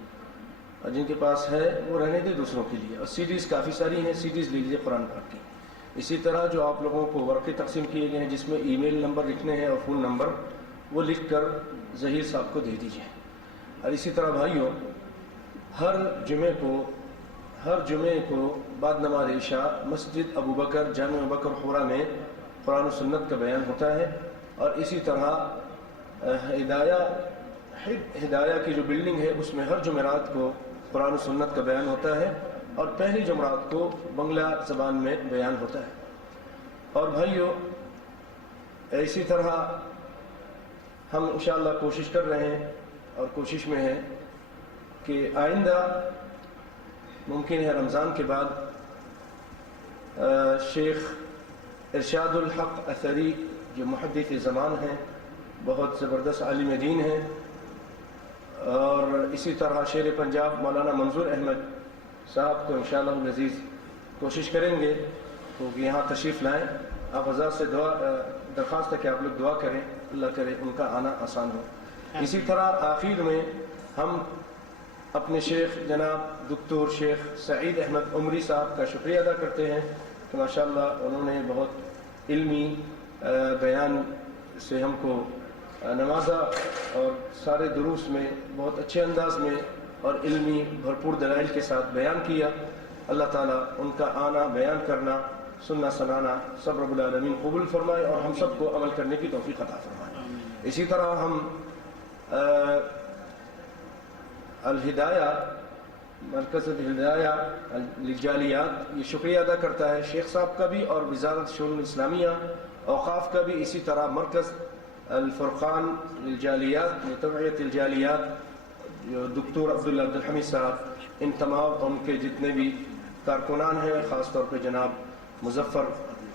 اور جن کے پاس ہے وہ رہنے دیں دوسروں کے لیے. اور CDs کافی ساری ہیں، CDs لے لیجیے قرآن پاک کی. اسی طرح جو آپ لوگوں کو ورقے تقسیم کیے گئے ہیں جس میں ای میل نمبر لکھنے ہیں اور فون نمبر، وہ لکھ کر ظہیر صاحب کو دے دیجیے. اور اسی طرح بھائیوں، ہر جمعے کو بعد نماز عشاء مسجد ابوبکر جامع ابوبکر خورا میں قرآن و سنت کا بیان ہوتا ہے. اور اسی طرح ہدایہ کی جو بلڈنگ ہے اس میں ہر جمعرات کو قرآن و سنت کا بیان ہوتا ہے اور پہلی جمعرات کو بنگلہ زبان میں بیان ہوتا ہے. اور بھائیوں، اسی طرح ہم انشاءاللہ کوشش کر رہے ہیں اور کوشش میں ہے کہ آئندہ ممکن ہے رمضان کے بعد شیخ ارشاد الحق اثری جو محدث زمان ہیں، بہت زبردست عالم دین ہیں، اور اسی طرح شیر پنجاب مولانا منظور احمد صاحب کو انشاءاللہ العزیز کوشش کریں گے کہ یہاں تشریف لائیں۔ آپ حضرات سے درخواست ہے کہ آپ لوگ دعا کریں، اللہ کرے ان کا آنا آسان ہو۔ اسی طرح آخر میں ہم اپنے شیخ جناب دکتور شیخ سعید احمد عمری صاحب کا شکریہ ادا کرتے ہیں کہ ماشاءاللہ انہوں نے بہت علمی بیان سے ہم کو نوازا اور سارے دروس میں بہت اچھے انداز میں اور علمی بھرپور دلائل کے ساتھ بیان کیا۔ اللہ تعالیٰ ان کا آنا، بیان کرنا، سننا سنانا سب رب العالمین قبول فرمائے اور ہم سب کو عمل کرنے کی توفیق عطا فرمائے۔ اسی طرح ہم الہدایہ مرکز الہدایہ للجالیات یہ شکریہ ادا کرتا ہے شیخ صاحب کا بھی، اور وزارت شؤون اسلامیہ اوقاف کا بھی، اسی طرح مرکز الفرقان للجالیات لتوعیت الجالیات جو دکتور عبداللہ عبدالحمید صاحب، ان تمام ان کے جتنے بھی کارکنان ہیں، خاص طور پہ جناب مظفر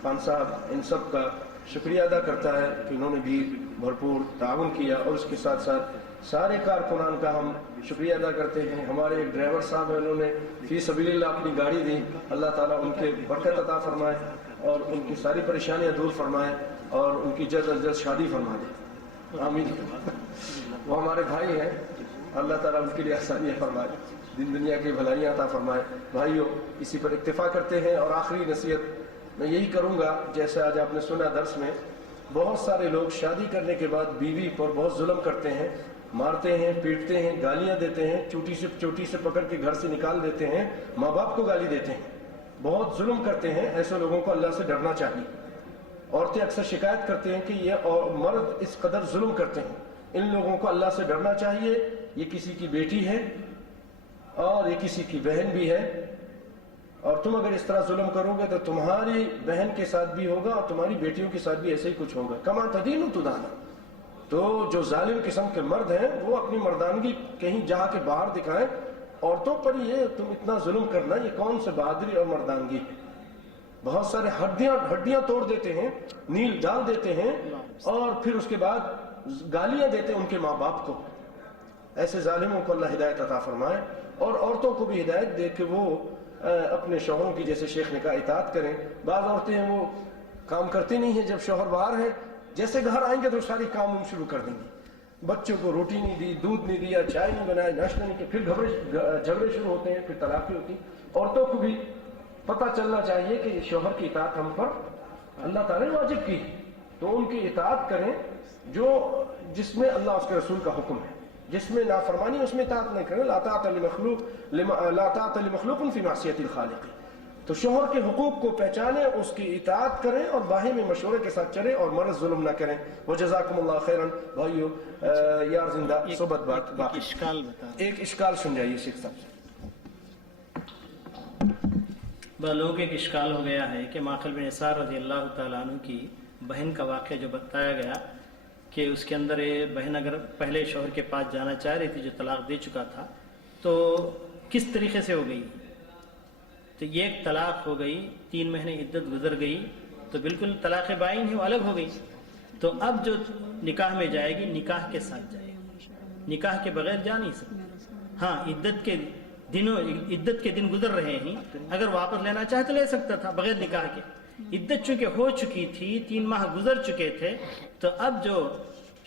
خان صاحب، ان سب کا شکریہ ادا کرتا ہے کہ انہوں نے بھی بھرپور تعاون کیا، اور اس کے ساتھ ساتھ سارے کارکنان کا ہم شکریہ ادا کرتے ہیں۔ ہمارے ایک ڈرائیور صاحب ہیں، انہوں نے فی سبیل اللہ اپنی گاڑی دی، اللہ تعالیٰ ان کے برکت عطا فرمائے اور ان کی ساری پریشانیاں دور فرمائے اور ان کی جلد از جلد شادی فرما دے، آمین۔ وہ ہمارے بھائی ہیں، اللہ تعالیٰ ان کے لیے آسانیاں فرمائے، دن دنیا کی بھلائیاں عطا فرمائے۔ بھائیوں، اسی پر اکتفا کرتے ہیں، اور آخری نصیحت میں یہی کروں گا، جیسے آج آپ نے سنا درس میں، بہت سارے لوگ شادی کرنے کے بعد بیوی پر بہت ظلم کرتے ہیں، مارتے ہیں، پیٹتے ہیں، گالیاں دیتے ہیں، چوٹی سے پکڑ کے گھر سے نکال دیتے ہیں، ماں باپ کو گالی دیتے ہیں، بہت ظلم کرتے ہیں۔ ایسے لوگوں کو اللہ سے ڈرنا چاہیے۔ عورتیں اکثر شکایت کرتے ہیں کہ یہ مرد اس قدر ظلم کرتے ہیں، ان لوگوں کو اللہ سے ڈرنا چاہیے۔ یہ کسی کی بیٹی ہے اور یہ کسی کی بہن بھی ہے، اور تم اگر اس طرح ظلم کرو گے تو تمہاری بہن کے ساتھ بھی ہوگا اور تمہاری بیٹیوں کے ساتھ بھی ایسے ہی کچھ ہوگا۔ کما تدین تدان۔ تو جو ظالم قسم کے مرد ہیں وہ اپنی مردانگی کہیں جا کے باہر دکھائیں، عورتوں پر یہ تم اتنا ظلم کرنا، یہ کون سے بہادری اور مردانگی ہے؟ بہت سارے ہڈیاں توڑ دیتے ہیں، نیل ڈال دیتے ہیں، اور پھر اس کے بعد گالیاں دیتے ہیں ان کے ماں باپ کو۔ ایسے ظالموں کو اللہ ہدایت عطا فرمائے، اور عورتوں کو بھی ہدایت دے کہ وہ اپنے شوہروں کی، جیسے شیخ نے کہا، اطاعت کریں۔ بعض عورتیں ہیں وہ کام کرتی نہیں ہیں، جب شوہر باہر ہے جیسے گھر آئیں گے تو ساری کام شروع کر دیں گے، بچوں کو روٹی نہیں دی، دودھ نہیں دیا، چائے نہیں بنایا، ناشتہ نہیں کیا، پھر جھگڑے شروع ہوتے ہیں، پھر طلاقیں ہوتی ہیں۔ عورتوں کو بھی پتہ چلنا چاہیے کہ شوہر کی اطاعت ہم پر اللہ تعالیٰ نے واجب کی، تو ان کی اطاعت کریں جس میں اللہ اس کے رسول کا حکم ہے، جس میں نافرمانی اس میں اطاعت نہیں کریں۔ لا طاعۃ لمخلوق فی معصیۃ الخالق۔ تو شوہر کے حقوق کو پہچانیں، اس کی اطاعت کریں، اور باہمی مشورے کے ساتھ چلیں، اور مرض ظلم نہ کریں۔ وجزاکم اللہ خیرا۔ بھائیو، یار زندہ صحبت بات ایک اشکال سن جائیے شیخ صاحب سے۔ لوگوں کے ایک اشکال ہو گیا ہے کہ ماقل بن یسار رضی اللہ تعالیٰ عنہ کی بہن کا واقعہ جو بتایا گیا کہ اس کے اندر بہن اگر پہلے شوہر کے پاس جانا چاہ رہی تھی جو طلاق دے چکا تھا، تو کس طریقے سے ہو گئی؟ تو یہ ایک طلاق ہو گئی، 3 مہینے عدت گزر گئی، تو بالکل طلاق بائن ہی وہ الگ ہو گئی۔ تو اب جو نکاح میں جائے گی، نکاح کے ساتھ جائے گی، نکاح کے بغیر جا نہیں سکتی۔ ہاں، عدت کے دن گزر رہے ہیں، اگر واپس لینا چاہے تو لے سکتا تھا بغیر نکاح کے۔ عدت چونکہ ہو چکی تھی، 3 ماہ گزر چکے تھے، تو اب جو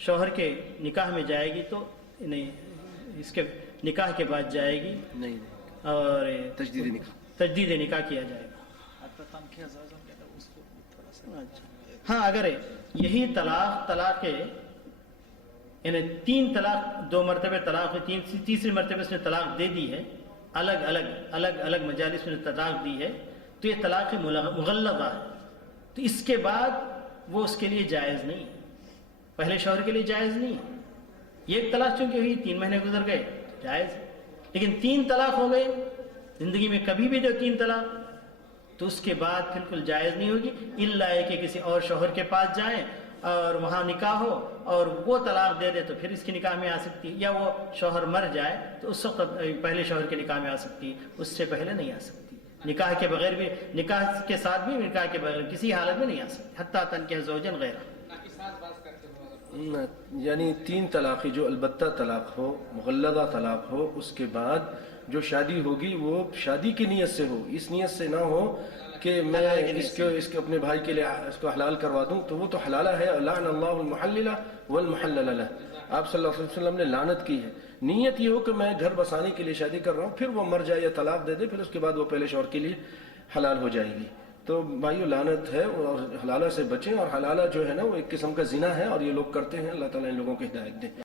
شوہر کے نکاح میں جائے گی تو نہیں، اس کے نکاح کے بعد جائے گی نہیں، اور تجدید نکاح کیا جائے گا۔ ہاں، اگر یہی طلاق یعنی 3 طلاق، 2 مرتبہ طلاق ہوئی، تیسری مرتبہ اس نے طلاق دے دی ہے، الگ مجالس میں طلاق دی ہے، تو یہ طلاق مغلظہ ہے، تو اس کے بعد وہ اس کے لیے جائز نہیں ہے، پہلے شوہر کے لیے جائز نہیں ہے۔ یہ ایک طلاق چونکہ ہوئی، 3 مہینے گزر گئے، جائز، لیکن 3 طلاق ہو گئے زندگی میں کبھی بھی جو 3 طلاق، تو اس کے بعد بالکل جائز نہیں ہوگی، الا ہے کہ کسی اور شوہر کے پاس جائیں اور وہاں نکاح ہو اور وہ طلاق دے دے تو پھر اس کی نکاح میں آ سکتی ہے، یا وہ شوہر مر جائے تو اس وقت پہلے شوہر کے نکاح میں آ سکتی ہے، اس سے پہلے نہیں آ سکتی۔ نکاح کے بغیر بھی، نکاح کے ساتھ بھی، نکاح کے بغیر کسی حالت میں نہیں آ سکتی، حتیٰ تنکح زوجن غیرہ۔ یعنی 3 طلاقیں جو البتہ طلاق ہو، مغلظہ طلاق ہو، اس کے بعد جو شادی ہوگی وہ شادی کی نیت سے ہو، اس نیت سے نہ ہو کہ میں اس کو اپنے بھائی کے لیے اس کو حلال کروا دوں، تو وہ تو حلالہ ہے۔ لعن اللہ المحلل والمحلل له، آپ صلی اللہ علیہ وسلم نے لعنت کی ہے۔ نیت یہ ہو کہ میں گھر بسانے کے لیے شادی کر رہا ہوں، پھر وہ مر جائے یا طلاق دے دے، پھر اس کے بعد وہ پہلے شوہر کے لیے حلال ہو جائے گی۔ تو بھائیو لعنت ہے، اور حلالہ سے بچیں، اور حلالہ جو ہے نا وہ ایک قسم کا زنا ہے، اور یہ لوگ کرتے ہیں۔ اللہ تعالیٰ ان لوگوں کو ہدایت دے۔